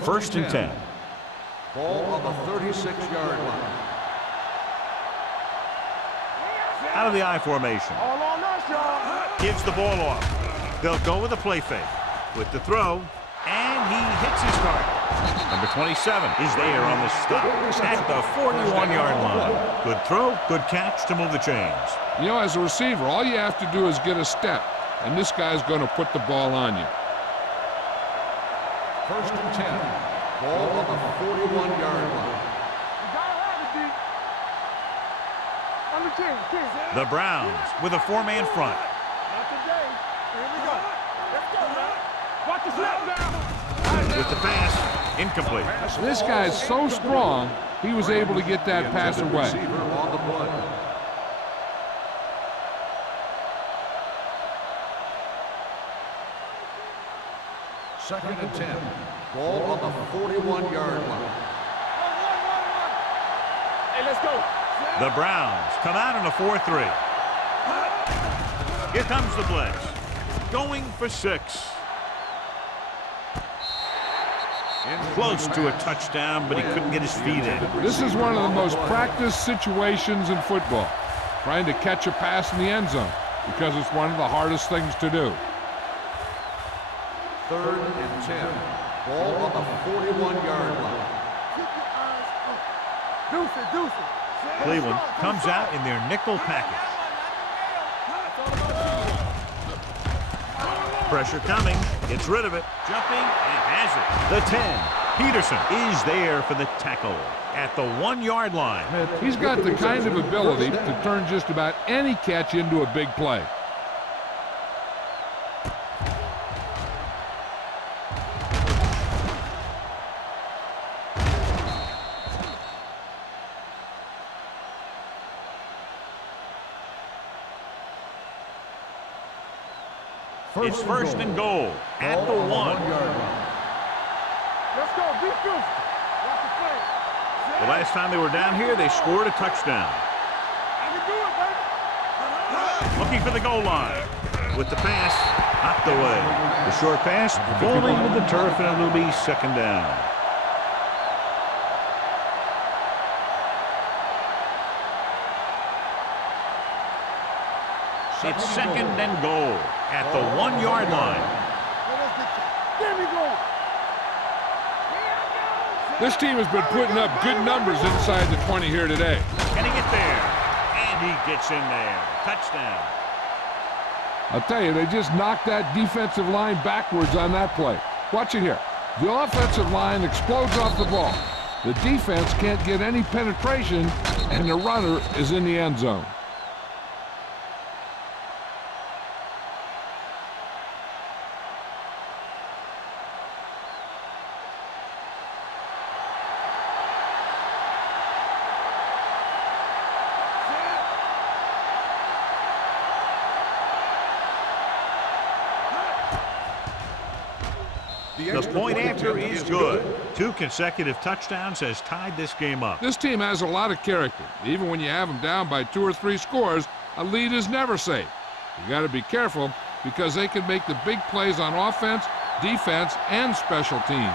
First and 10. Ball on the 36-yard line. Out of the I formation. All on us, y'all. Gives the ball off. They'll go with a play fake. With the throw, and he hits his target. Number 27 is there on the stop at the 41-yard line. Good throw, good catch to move the chains. You know, as a receiver, all you have to do is get a step, and this guy's going to put the ball on you. First and 10. Ball on the 41-yard line. You gotta have it, D. Under 10. The Browns with a 4-man front. Not today. Here we go. Let's go, man. Watch the snap now. With the pass, incomplete. This guy's so strong, he was able to get that pass away. Receiver on the play. Second and 10. Ball on the 41-yard line. Hey, let's go. The Browns come out in a 4-3. Here comes the blitz. Going for 6. Close to a touchdown, but he couldn't get his feet in. This is one of the most practiced situations in football, trying to catch a pass in the end zone, because it's one of the hardest things to do. Third and 10. Ball on the 41-yard line. Deuce it. Cleveland comes out in their nickel package. Pressure coming, gets rid of it, jumping, and has it. The 10, Peterson, is there for the tackle at the 1-yard line. He's got the kind of ability to turn just about any catch into a big play. It's first and goal at the 1. Let's go. Be Watch the play. The last time they were down here, they scored a touchdown. I can do it, baby. Looking for the goal line. With the pass, knocked away. The short pass, falling to the turf, and it'll be second down. It's second and goal at the 1-yard line. There we go. This team has been putting up good numbers inside the 20 here today. Can he get there? And he gets in there. Touchdown. I'll tell you, they just knocked that defensive line backwards on that play. Watch it here. The offensive line explodes off the ball. The defense can't get any penetration, and the runner is in the end zone. The point after is good. 2 consecutive touchdowns has tied this game up. This team has a lot of character. Even when you have them down by 2 or 3 scores, a lead is never safe. You got to be careful because they can make the big plays on offense, defense, and special teams.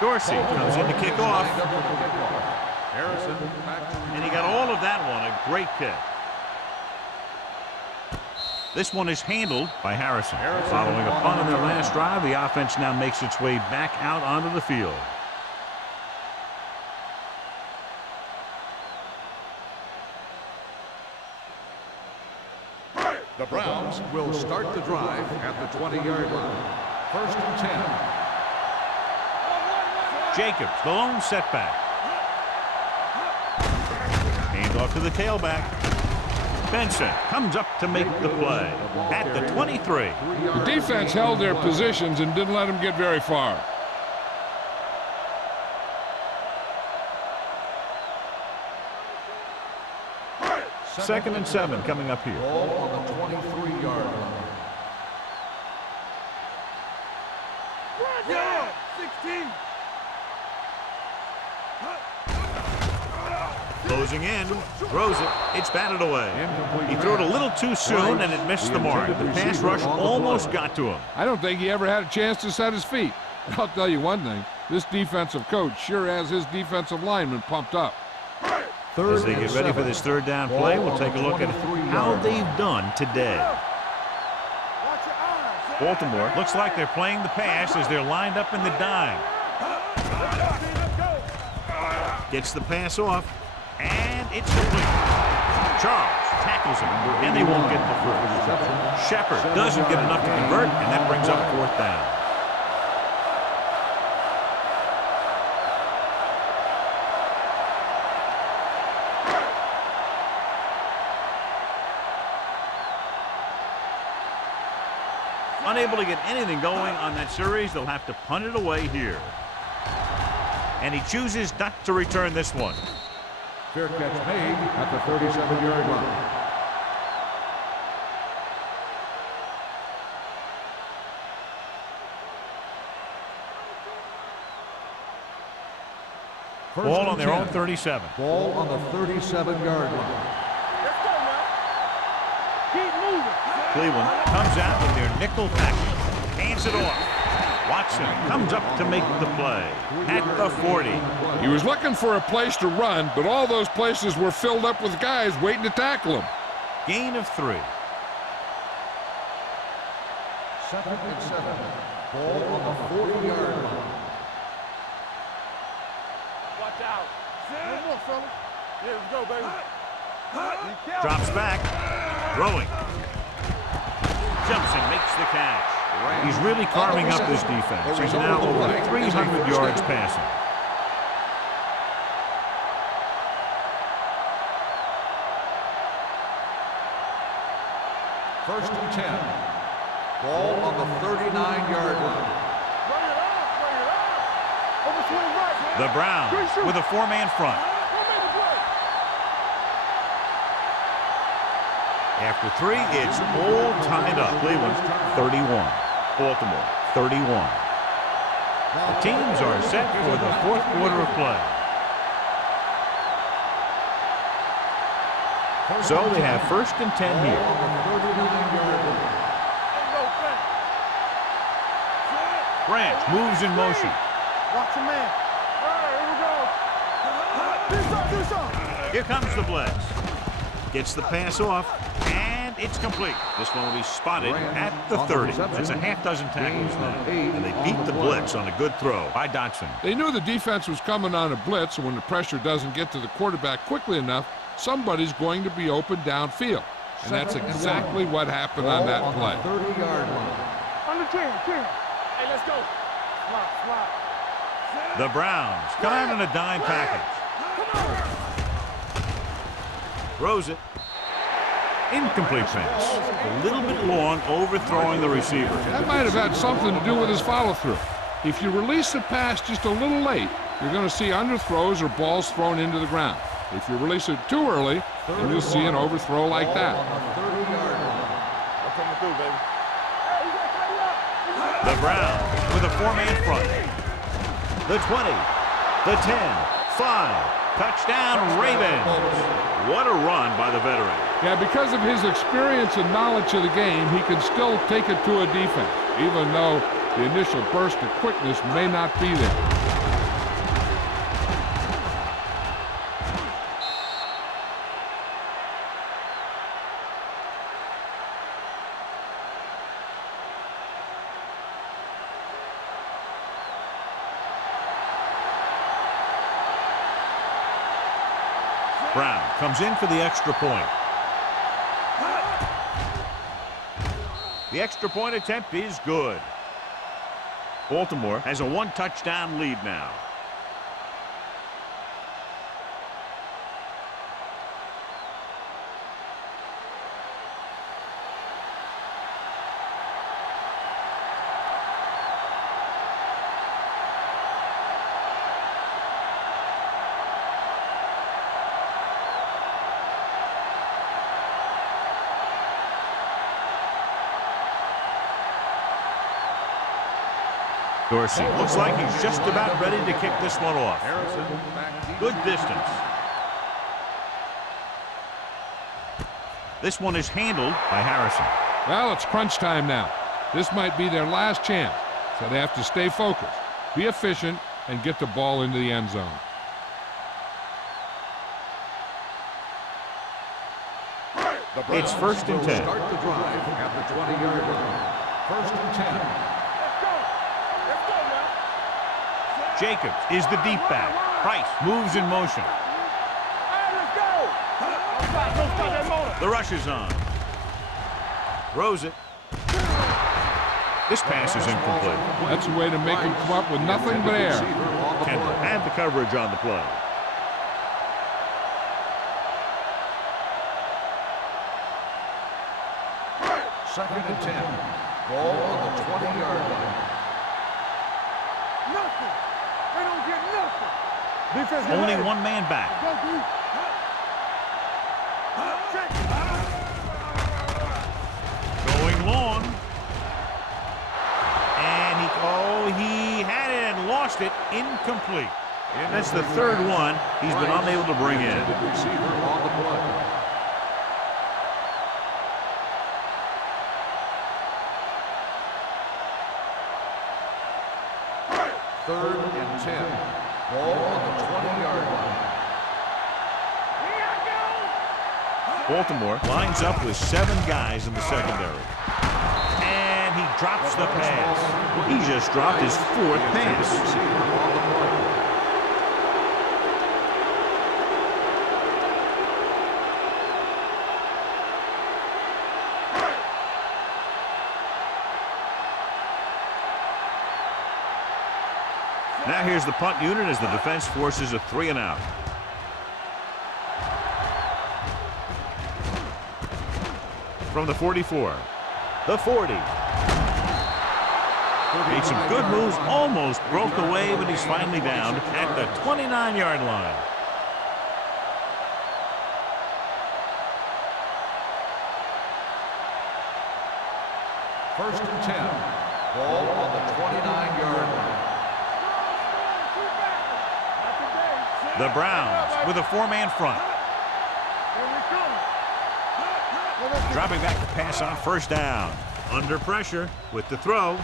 Dorsey comes in to kick off. Harrison back to And he got all of that one. A great kick. This one is handled by Harrison. Following a punt on their last drive, the offense now makes its way back out onto the field. the Browns will start the drive at the 20-yard line. 1st and 10. Jacobs, the lone setback. Hand off to the tailback. Benson comes up to make the play at the 23. The defense held their positions and didn't let them get very far. Second and 7 coming up here. Ball on the 23-yard line. Yeah, 16. Closing in, throws it, it's batted away. He threw it a little too soon and it missed the mark. The pass rush almost got to him. I don't think he ever had a chance to set his feet. I'll tell you one thing, this defensive coach sure has his defensive linemen pumped up. As they get ready for this third down play, we'll take a look at how they've done today. Baltimore looks like they're playing the pass as they're lined up in the dime. Gets the pass off, and it's complete. Charles tackles him, and they won't get the first. Shepard doesn't get enough to convert, and that brings up 4th down. Unable to get anything going on that series, they'll have to punt it away here. And he chooses not to return this one. Fair catch made at the 37-yard line. Ball on their own 37. Ball on the 37-yard line. Let's go now. Keep moving. Cleveland comes out with their nickel package. Hands it off. Watson comes up to make the play at the 40. He was looking for a place to run, but all those places were filled up with guys waiting to tackle him. Gain of 3. 2nd and 7. Ball on the 40-yard line. Watch out. One more, fella. Yeah, let's go, baby. Drops back. Throwing. Jumps and makes the catch. He's really carving up this defense. He's now over 300 yards passing. First and 10. Ball on the 39-yard line. Bring it up, bring it up. Overswing right. The Browns with a 4-man front. Go make the play. After 3, it's all tied up. Cleveland 31. Baltimore 31. The teams are set for the 4th quarter of play. So they have 1st and 10 here. Branch moves in motion. Watch your man. All right, here we go. Do something. Here comes the blitz. Gets the pass off, and It's complete. This one will be spotted at the 30. That's a half dozen tackles now. And they beat the blitz on a good throw by Dotson. They knew the defense was coming on a blitz, and when the pressure doesn't get to the quarterback quickly enough, somebody's going to be open downfield. And that's exactly what happened on that play. 30-yard line. Under 10. Hey, let's go. Slot. The Browns come out in a dime package. Throws it. Incomplete pass. A little bit long, overthrowing the receiver. That might have had something to do with his follow-through. If you release the pass just a little late, you're going to see underthrows or balls thrown into the ground. If you release it too early, then you'll see an overthrow like that. I'm coming through, baby. The Browns with a four-man front. The 20, the 10, 5. Touchdown, Ravens. What a run by the veteran. Yeah, because of his experience and knowledge of the game, he can still take it to a defense, even though the initial burst of quickness may not be there. Brown comes in for the extra point. The extra point attempt is good. Baltimore has a one-touchdown lead now. Dorsey looks like he's just about ready to kick this one off. Good distance. This one is handled by Harrison. Well, it's crunch time now. This might be their last chance, so they have to stay focused, be efficient, and get the ball into the end zone. It's 1st and 10. Start the drive at the 20-yard line. 1st and 10. Jacobs is the deep back. Price moves in motion. The rush is on. Throws it. This pass is incomplete. That's a way to make him come up with nothing but air. Kendall had the coverage on the play. Second and 10. Ball on the 20-yard line. Nothing. They don't get nothing. Defense Only one man back. Going long. And he had it and lost it. Incomplete. And that's the third one he's been unable to bring in. Receiver on the play. Third and 10. Ball on the 20-yard line. Baltimore lines up with 7 guys in the secondary. And he drops the pass. He just dropped his 4th pass. Now here's the punt unit as the defense forces a 3-and-out. From the 44, the 40. Made some good moves, almost broke away, but he's finally down at the 29-yard line. First and 10. Ball on the 29-yard line. The Browns with a 4-man front. Dropping back to pass on 1st down. Under pressure with the throw.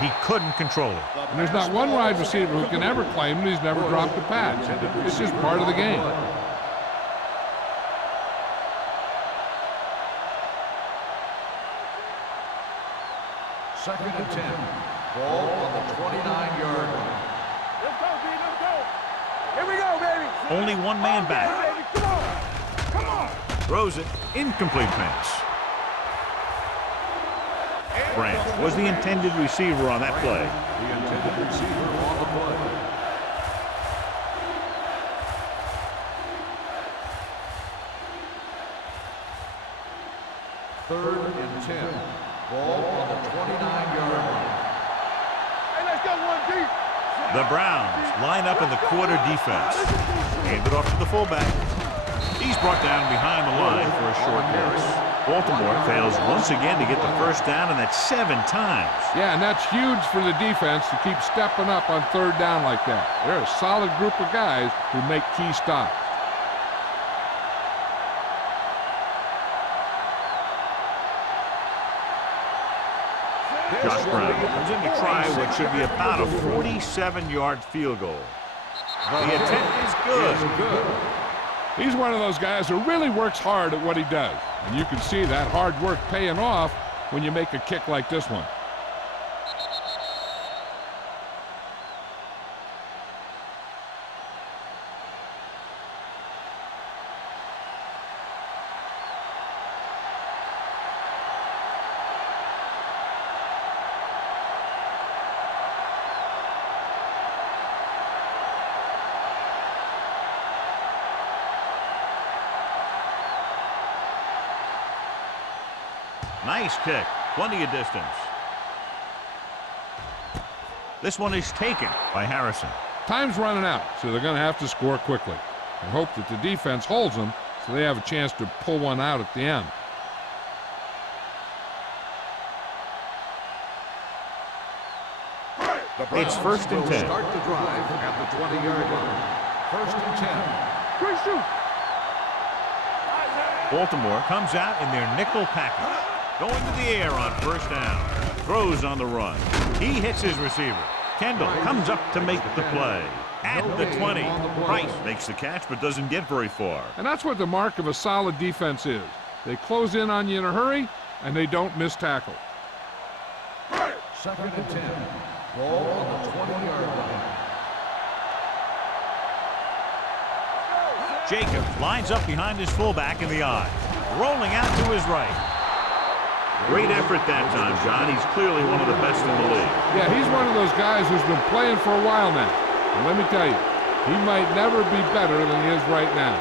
He couldn't control it. And there's not one wide receiver who can ever claim that he's never dropped a pass. It's just part of the game. Second and 10. Ball on the 29-yard line. Let's go, B. Let's go. Here we go, baby. Only one man back. Baby, come on. Come on. Throws it. Incomplete pass. Branch was the intended receiver on that play. The intended receiver on the play. Third and 10. Ball on the 29-yard line. Hey, let's go, 1 deep. The Browns line up in the quarter defense. Hand it off to the fullback. He's brought down behind the line for a short loss. Baltimore fails once again to get the first down, and that's 7 times. Yeah, and that's huge for the defense to keep stepping up on third down like that. They're a solid group of guys who make key stops. Josh Brown comes in to try what should be about a 47-yard field goal. The attempt is good. He's one of those guys who really works hard at what he does. And you can see that hard work paying off when you make a kick like this one. Nice kick. Plenty of distance. This one is taken by Harrison. Time's running out, so they're going to have to score quickly. I hope that the defense holds them so they have a chance to pull one out at the end. It's first and 10. Start the drive at the 20-yard line. First and 10. Great shoot. Baltimore comes out in their nickel package. Going to the air on first down. Throws on the run. He hits his receiver. Kendall comes up to make the play. At the 20. Price makes the catch but doesn't get very far. And that's what the mark of a solid defense is. They close in on you in a hurry, and they don't miss tackle. Second and 10. Ball on the 20-yard line. Jacobs lines up behind his fullback in the I. Rolling out to his right. Great effort that time, John. He's clearly one of the best in the league. Yeah, he's one of those guys who's been playing for a while now. And let me tell you, he might never be better than he is right now.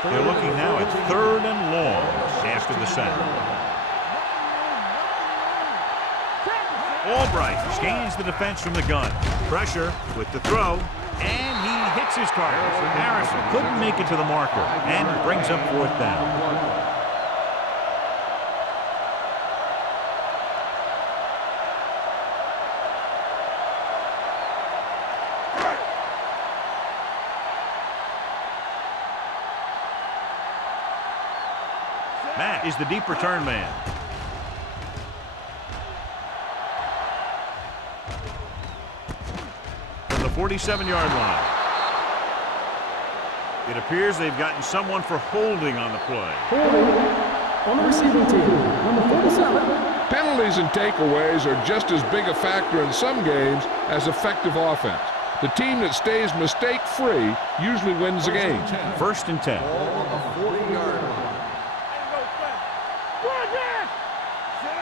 They're looking now at third and long after the sack. Albright scans the defense from the gun. Pressure with the throw, and he hits his target. Harrison couldn't make it to the marker, and brings up fourth down. Matt is the deep return man. From the 47-yard line. It appears they've gotten someone for holding on the play. Holding on the receiving team, number 47. Penalties and takeaways are just as big a factor in some games as effective offense. The team that stays mistake-free usually wins the game. First and 10. Ball on the 40-yard line.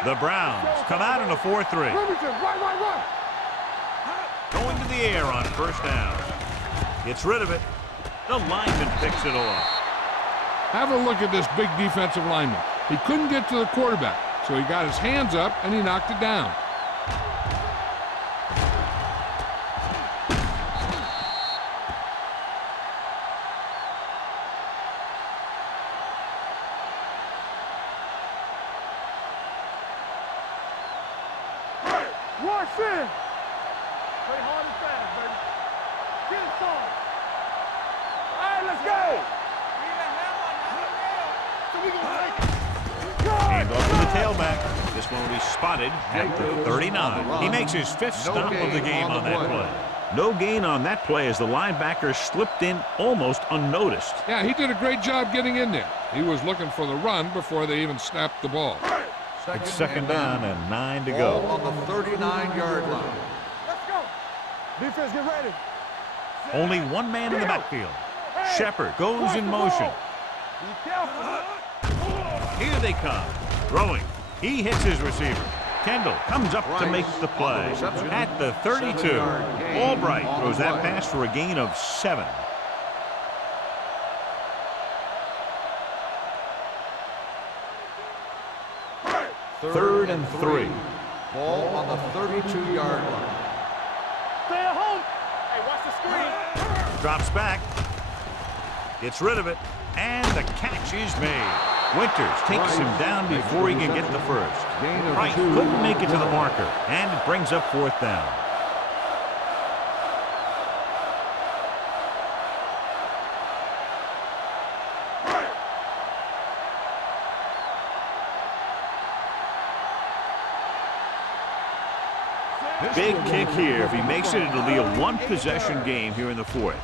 The Browns come out in a 4-3. Going to the air on first down. Gets rid of it. The lineman picks it off. Have a look at this big defensive lineman. He couldn't get to the quarterback, so he got his hands up and he knocked it down. Watch in. Play hard and fast, baby. Get it started. All right, let's go. So we gonna take it. Hand off to the tailback. This one will be spotted at the 39. He makes his fifth stop of the game on that play. No gain on that play as the linebacker slipped in almost unnoticed. Yeah, he did a great job getting in there. He was looking for the run before they even snapped the ball. It's second down and 9 to Ball go. on the 39-yard line. Let's go. Defense, get ready. Only one man in the backfield. Shepard goes in motion. Be careful. Here they come. Throwing. He hits his receiver. Kendall comes up to make the play. At the 32, Albright throws that pass for a gain of 7. Third and 3. Ball on the 32-yard line. Stay at home. Hey, watch the screen. Drops back. Gets rid of it. And the catch is made. Winters takes him down before he can get the first. Price couldn't make it to the marker. And it brings up 4th down. Big kick here. If he makes it, it'll be a 1-possession game here in the 4th.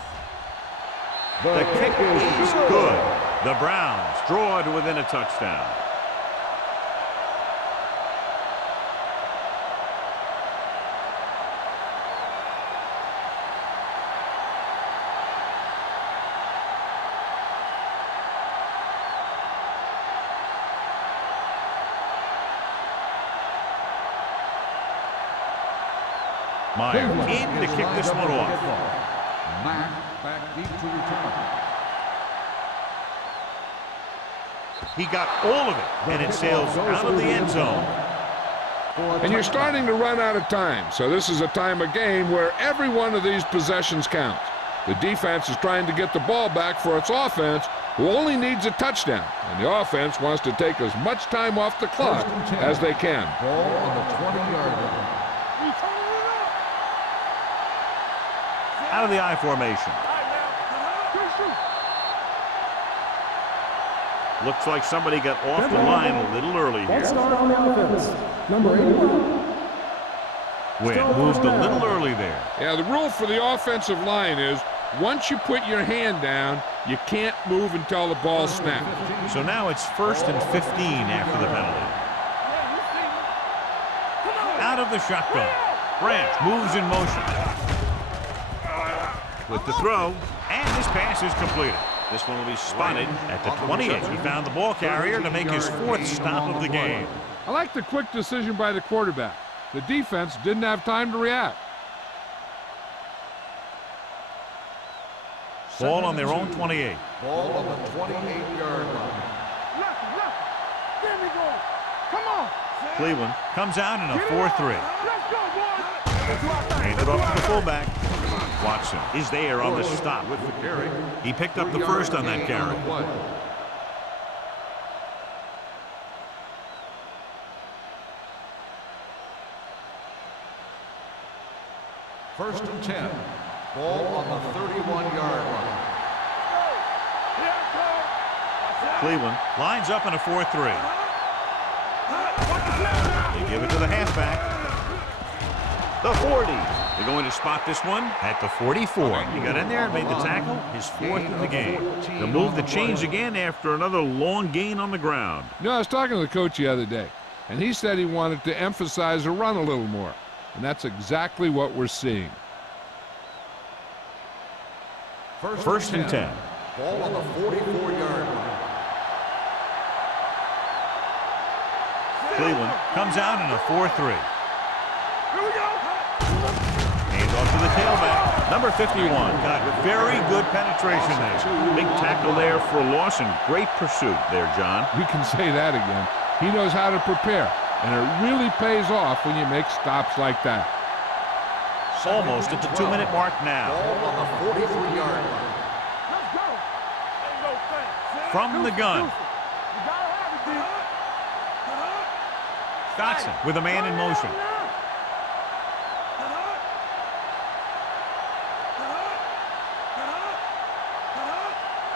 The kick is good. The Browns draw to within a touchdown. Meyer in to kick this one off. Mack back deep to return. He got all of it, and it sails out of the end zone. And you're starting to run out of time, so this is a time of game where every one of these possessions counts. The defense is trying to get the ball back for its offense, who only needs a touchdown, and the offense wants to take as much time off the clock as they can. Ball on the 20-yard line. Out of the I formation. Looks like somebody got off the line a little early Ball here. start on the offense. Number 81. Wynn moved a little early there. Yeah, the rule for the offensive line is once you put your hand down, you can't move until the ball snaps. So now it's 1st and 15 after the penalty. Out of the shotgun. Branch moves in motion. With the throw, and this pass is completed. This one will be spotted at the 28. He found the ball carrier to make his 4th stop of the game. I like the quick decision by the quarterback. The defense didn't have time to react. Ball on their own 28. Ball on the 28-yard line. There we go. Come on. Cleveland comes out in a 4-3. Let's go, boys. Handed off to the fullback. Watson is there on the stop. With the carry. He picked up the first on that carry. First and 10. Ball on the 31-yard line. Cleveland lines up in a 4-3. They give it to the halfback. The 40. They're going to spot this one at the 44. He got in there and made the tackle, his 4th in the game. They'll move the chains again after another long gain on the ground. You know, I was talking to the coach the other day, and he said he wanted to emphasize the run a little more. And that's exactly what we're seeing. First and 10. Ball on the 44-yard line. Cleveland comes out in a 4-3. Here we go. Hands off to the tailback. Number 51 got very good penetration there. Big tackle there for a loss and great pursuit there, John. You can say that again. He knows how to prepare, and it really pays off when you make stops like that. Almost at the 2-minute mark now. Ball on the 43-yard line. Let's go. Ain't no thing. From the gun. You gotta have it, D. Dotson with a man in motion.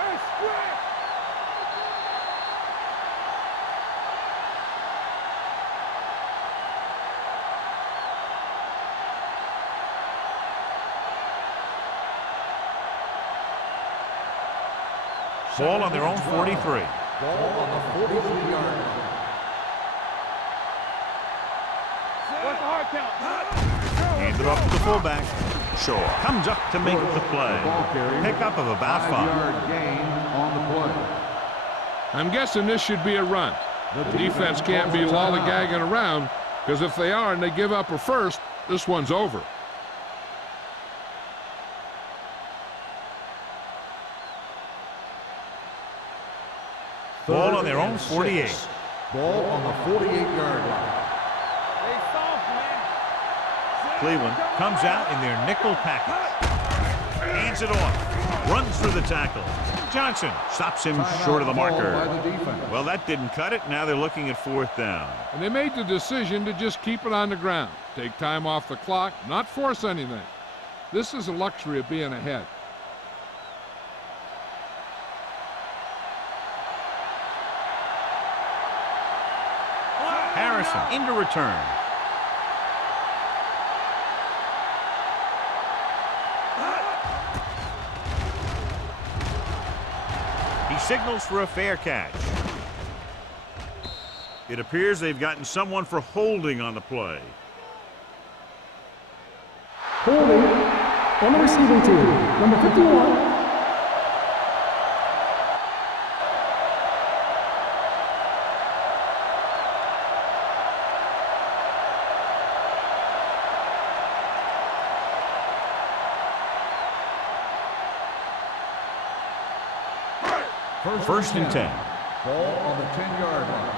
Hey, square. Ball on their own 43. Ball on the 43-yard line. count. Hand it off to the fullback. Shaw comes up to make the play. Pickup of about 5. 5-yard gain on the play. I'm guessing this should be a run. The defense can't be lollygagging around, because if they are and they give up a first, this one's over. Ball on their own 48. Ball on the 48-yard line. They soft, man. Cleveland comes out in their nickel package. Hands it off. Runs through the tackle. Johnson stops him short of the marker. By the defense. Well, that didn't cut it. Now they're looking at 4th down. And they made the decision to just keep it on the ground. Take time off the clock, not force anything. This is a luxury of being ahead. Harrison into return. He signals for a fair catch. It appears they've gotten someone for holding on the play. Holding on the receiving team, number 51. First and 10. Ball on the 10-yard line.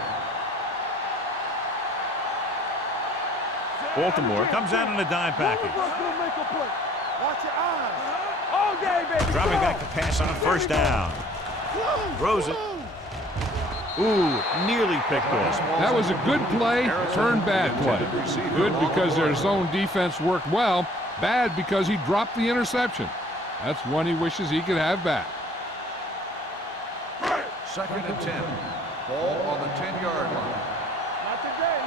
Baltimore comes out in a dime package. Make a play. Watch your eyes. All day, baby. Dropping back to pass on 1st down. Throws it. Ooh, nearly picked off. That was a good play, turned bad play. Good because their zone defense worked well, bad because he dropped the interception. That's one he wishes he could have back. 2nd and 10. Ball on the 10-yard line. Not today.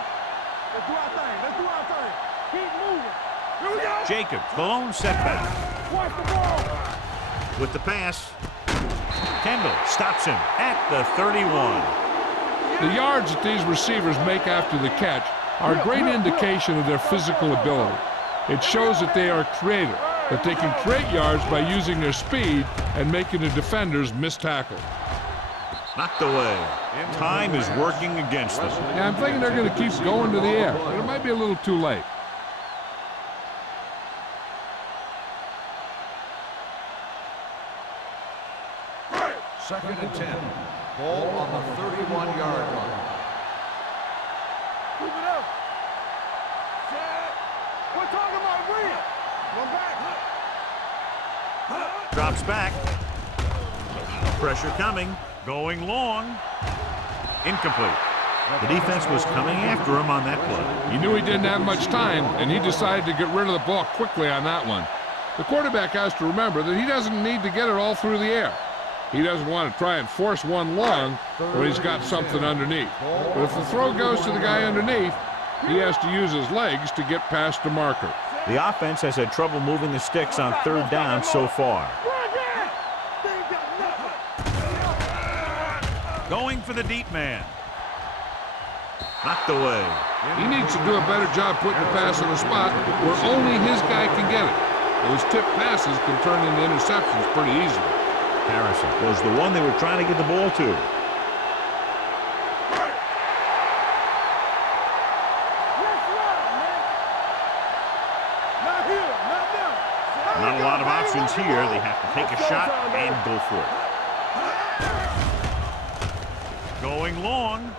Let's do our thing. Let's do our thing. Keep moving. Here we go. Jacobs, the lone setback. Watch the ball. With the pass, Kendall stops him at the 31. The yards that these receivers make after the catch are a great indication of their physical ability. It shows that they are creative, that they can create yards by using their speed and making the defenders miss tackle. Knocked away. Time is working against them. Yeah, I'm thinking they're going to keep going to the air, but it might be a little too late. Second and 10. Ball on the 31-yard line. Keep it up. Set. We're talking about real. One back. Drops back. Pressure coming. Going long. Incomplete. The defense was coming after him on that play. He knew he didn't have much time, and he decided to get rid of the ball quickly on that one. The quarterback has to remember that he doesn't need to get it all through the air. He doesn't want to try and force one long when he's got something underneath. But if the throw goes to the guy underneath, he has to use his legs to get past the marker. The offense has had trouble moving the sticks on 3rd down so far. Going for the deep man. Knocked away. He needs to do a better job putting the pass in a spot where only his guy can get it. Those tip passes can turn into interceptions pretty easily. Harrison was the one they were trying to get the ball to. Not a lot of options here. They have to take a shot and go for it. Going long.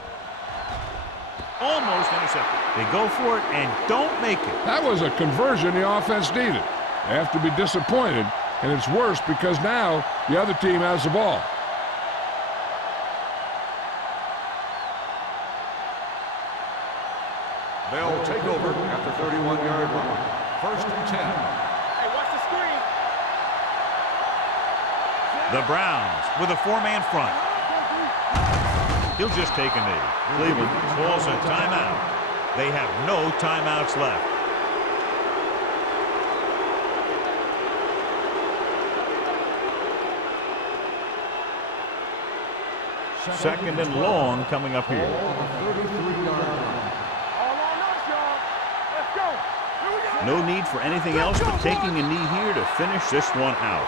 Almost intercepted. They go for it and don't make it. That was a conversion the offense needed. They have to be disappointed, and it's worse because now the other team has the ball. They'll take over at the 31-yard line. 1st and 10. Hey, watch the screen. The Browns with a 4-man front. He'll just take a knee. Cleveland calls a timeout. They have no timeouts left. Second and long coming up here. On the 33-yard line. All on us, y'all. Let's go. No need for anything else but taking a knee here to finish this one out.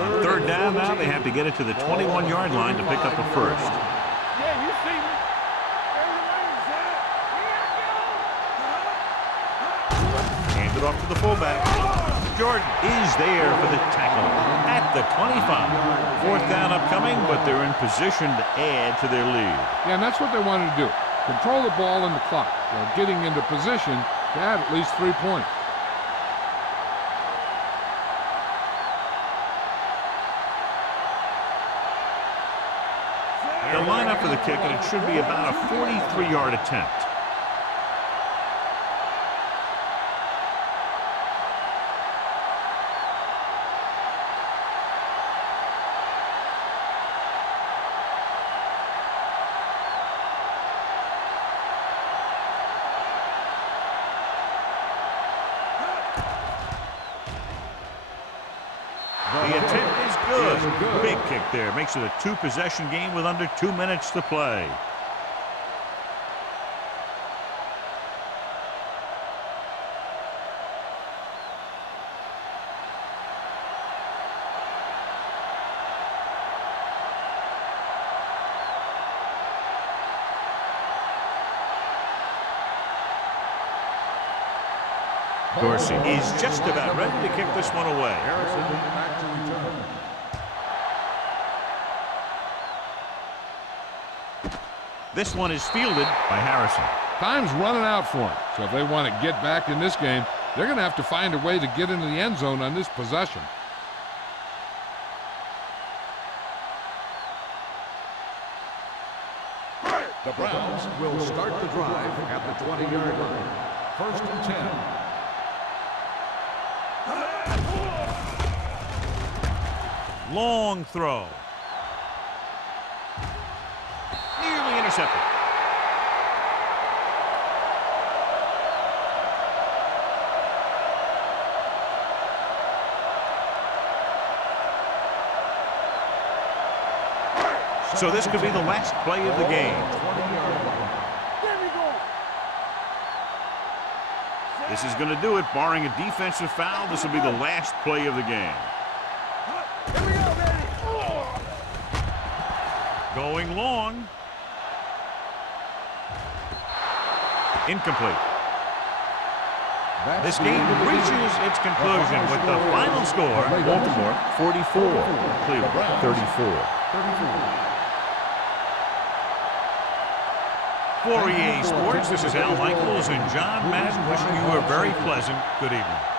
On third down now, they have to get it to the 21-yard line to pick up a first. Yeah, you see me. There your lane, Zach. Hand it off to the fullback. Jordan is there for the tackle at the 25. Fourth down upcoming, but they're in position to add to their lead. Yeah, and that's what they wanted to do. Control the ball and the clock while getting into position to add at least 3 points. They'll line up for the kick, and it should be about a 43-yard attempt. The attempt is good. Big kick there. Makes it a 2-possession game with under 2 minutes to play. Dorsey is just about ready to kick this one away. Back to return. This one is fielded by Harrison. Time's running out for them, so if they want to get back in this game, they're going to have to find a way to get into the end zone on this possession. The Browns will start the drive at the 20-yard line. First and 10. Long throw. Nearly intercepted. So this could be the last play of the game. There we go. This is going to do it. Barring a defensive foul, this will be the last play of the game. Here we go, baby. Going long. Incomplete. This game reaches its conclusion with the final score. Baltimore 44, Cleveland 34. For EA Sports, this is Al Michaels and John Madden wishing you a very pleasant good evening.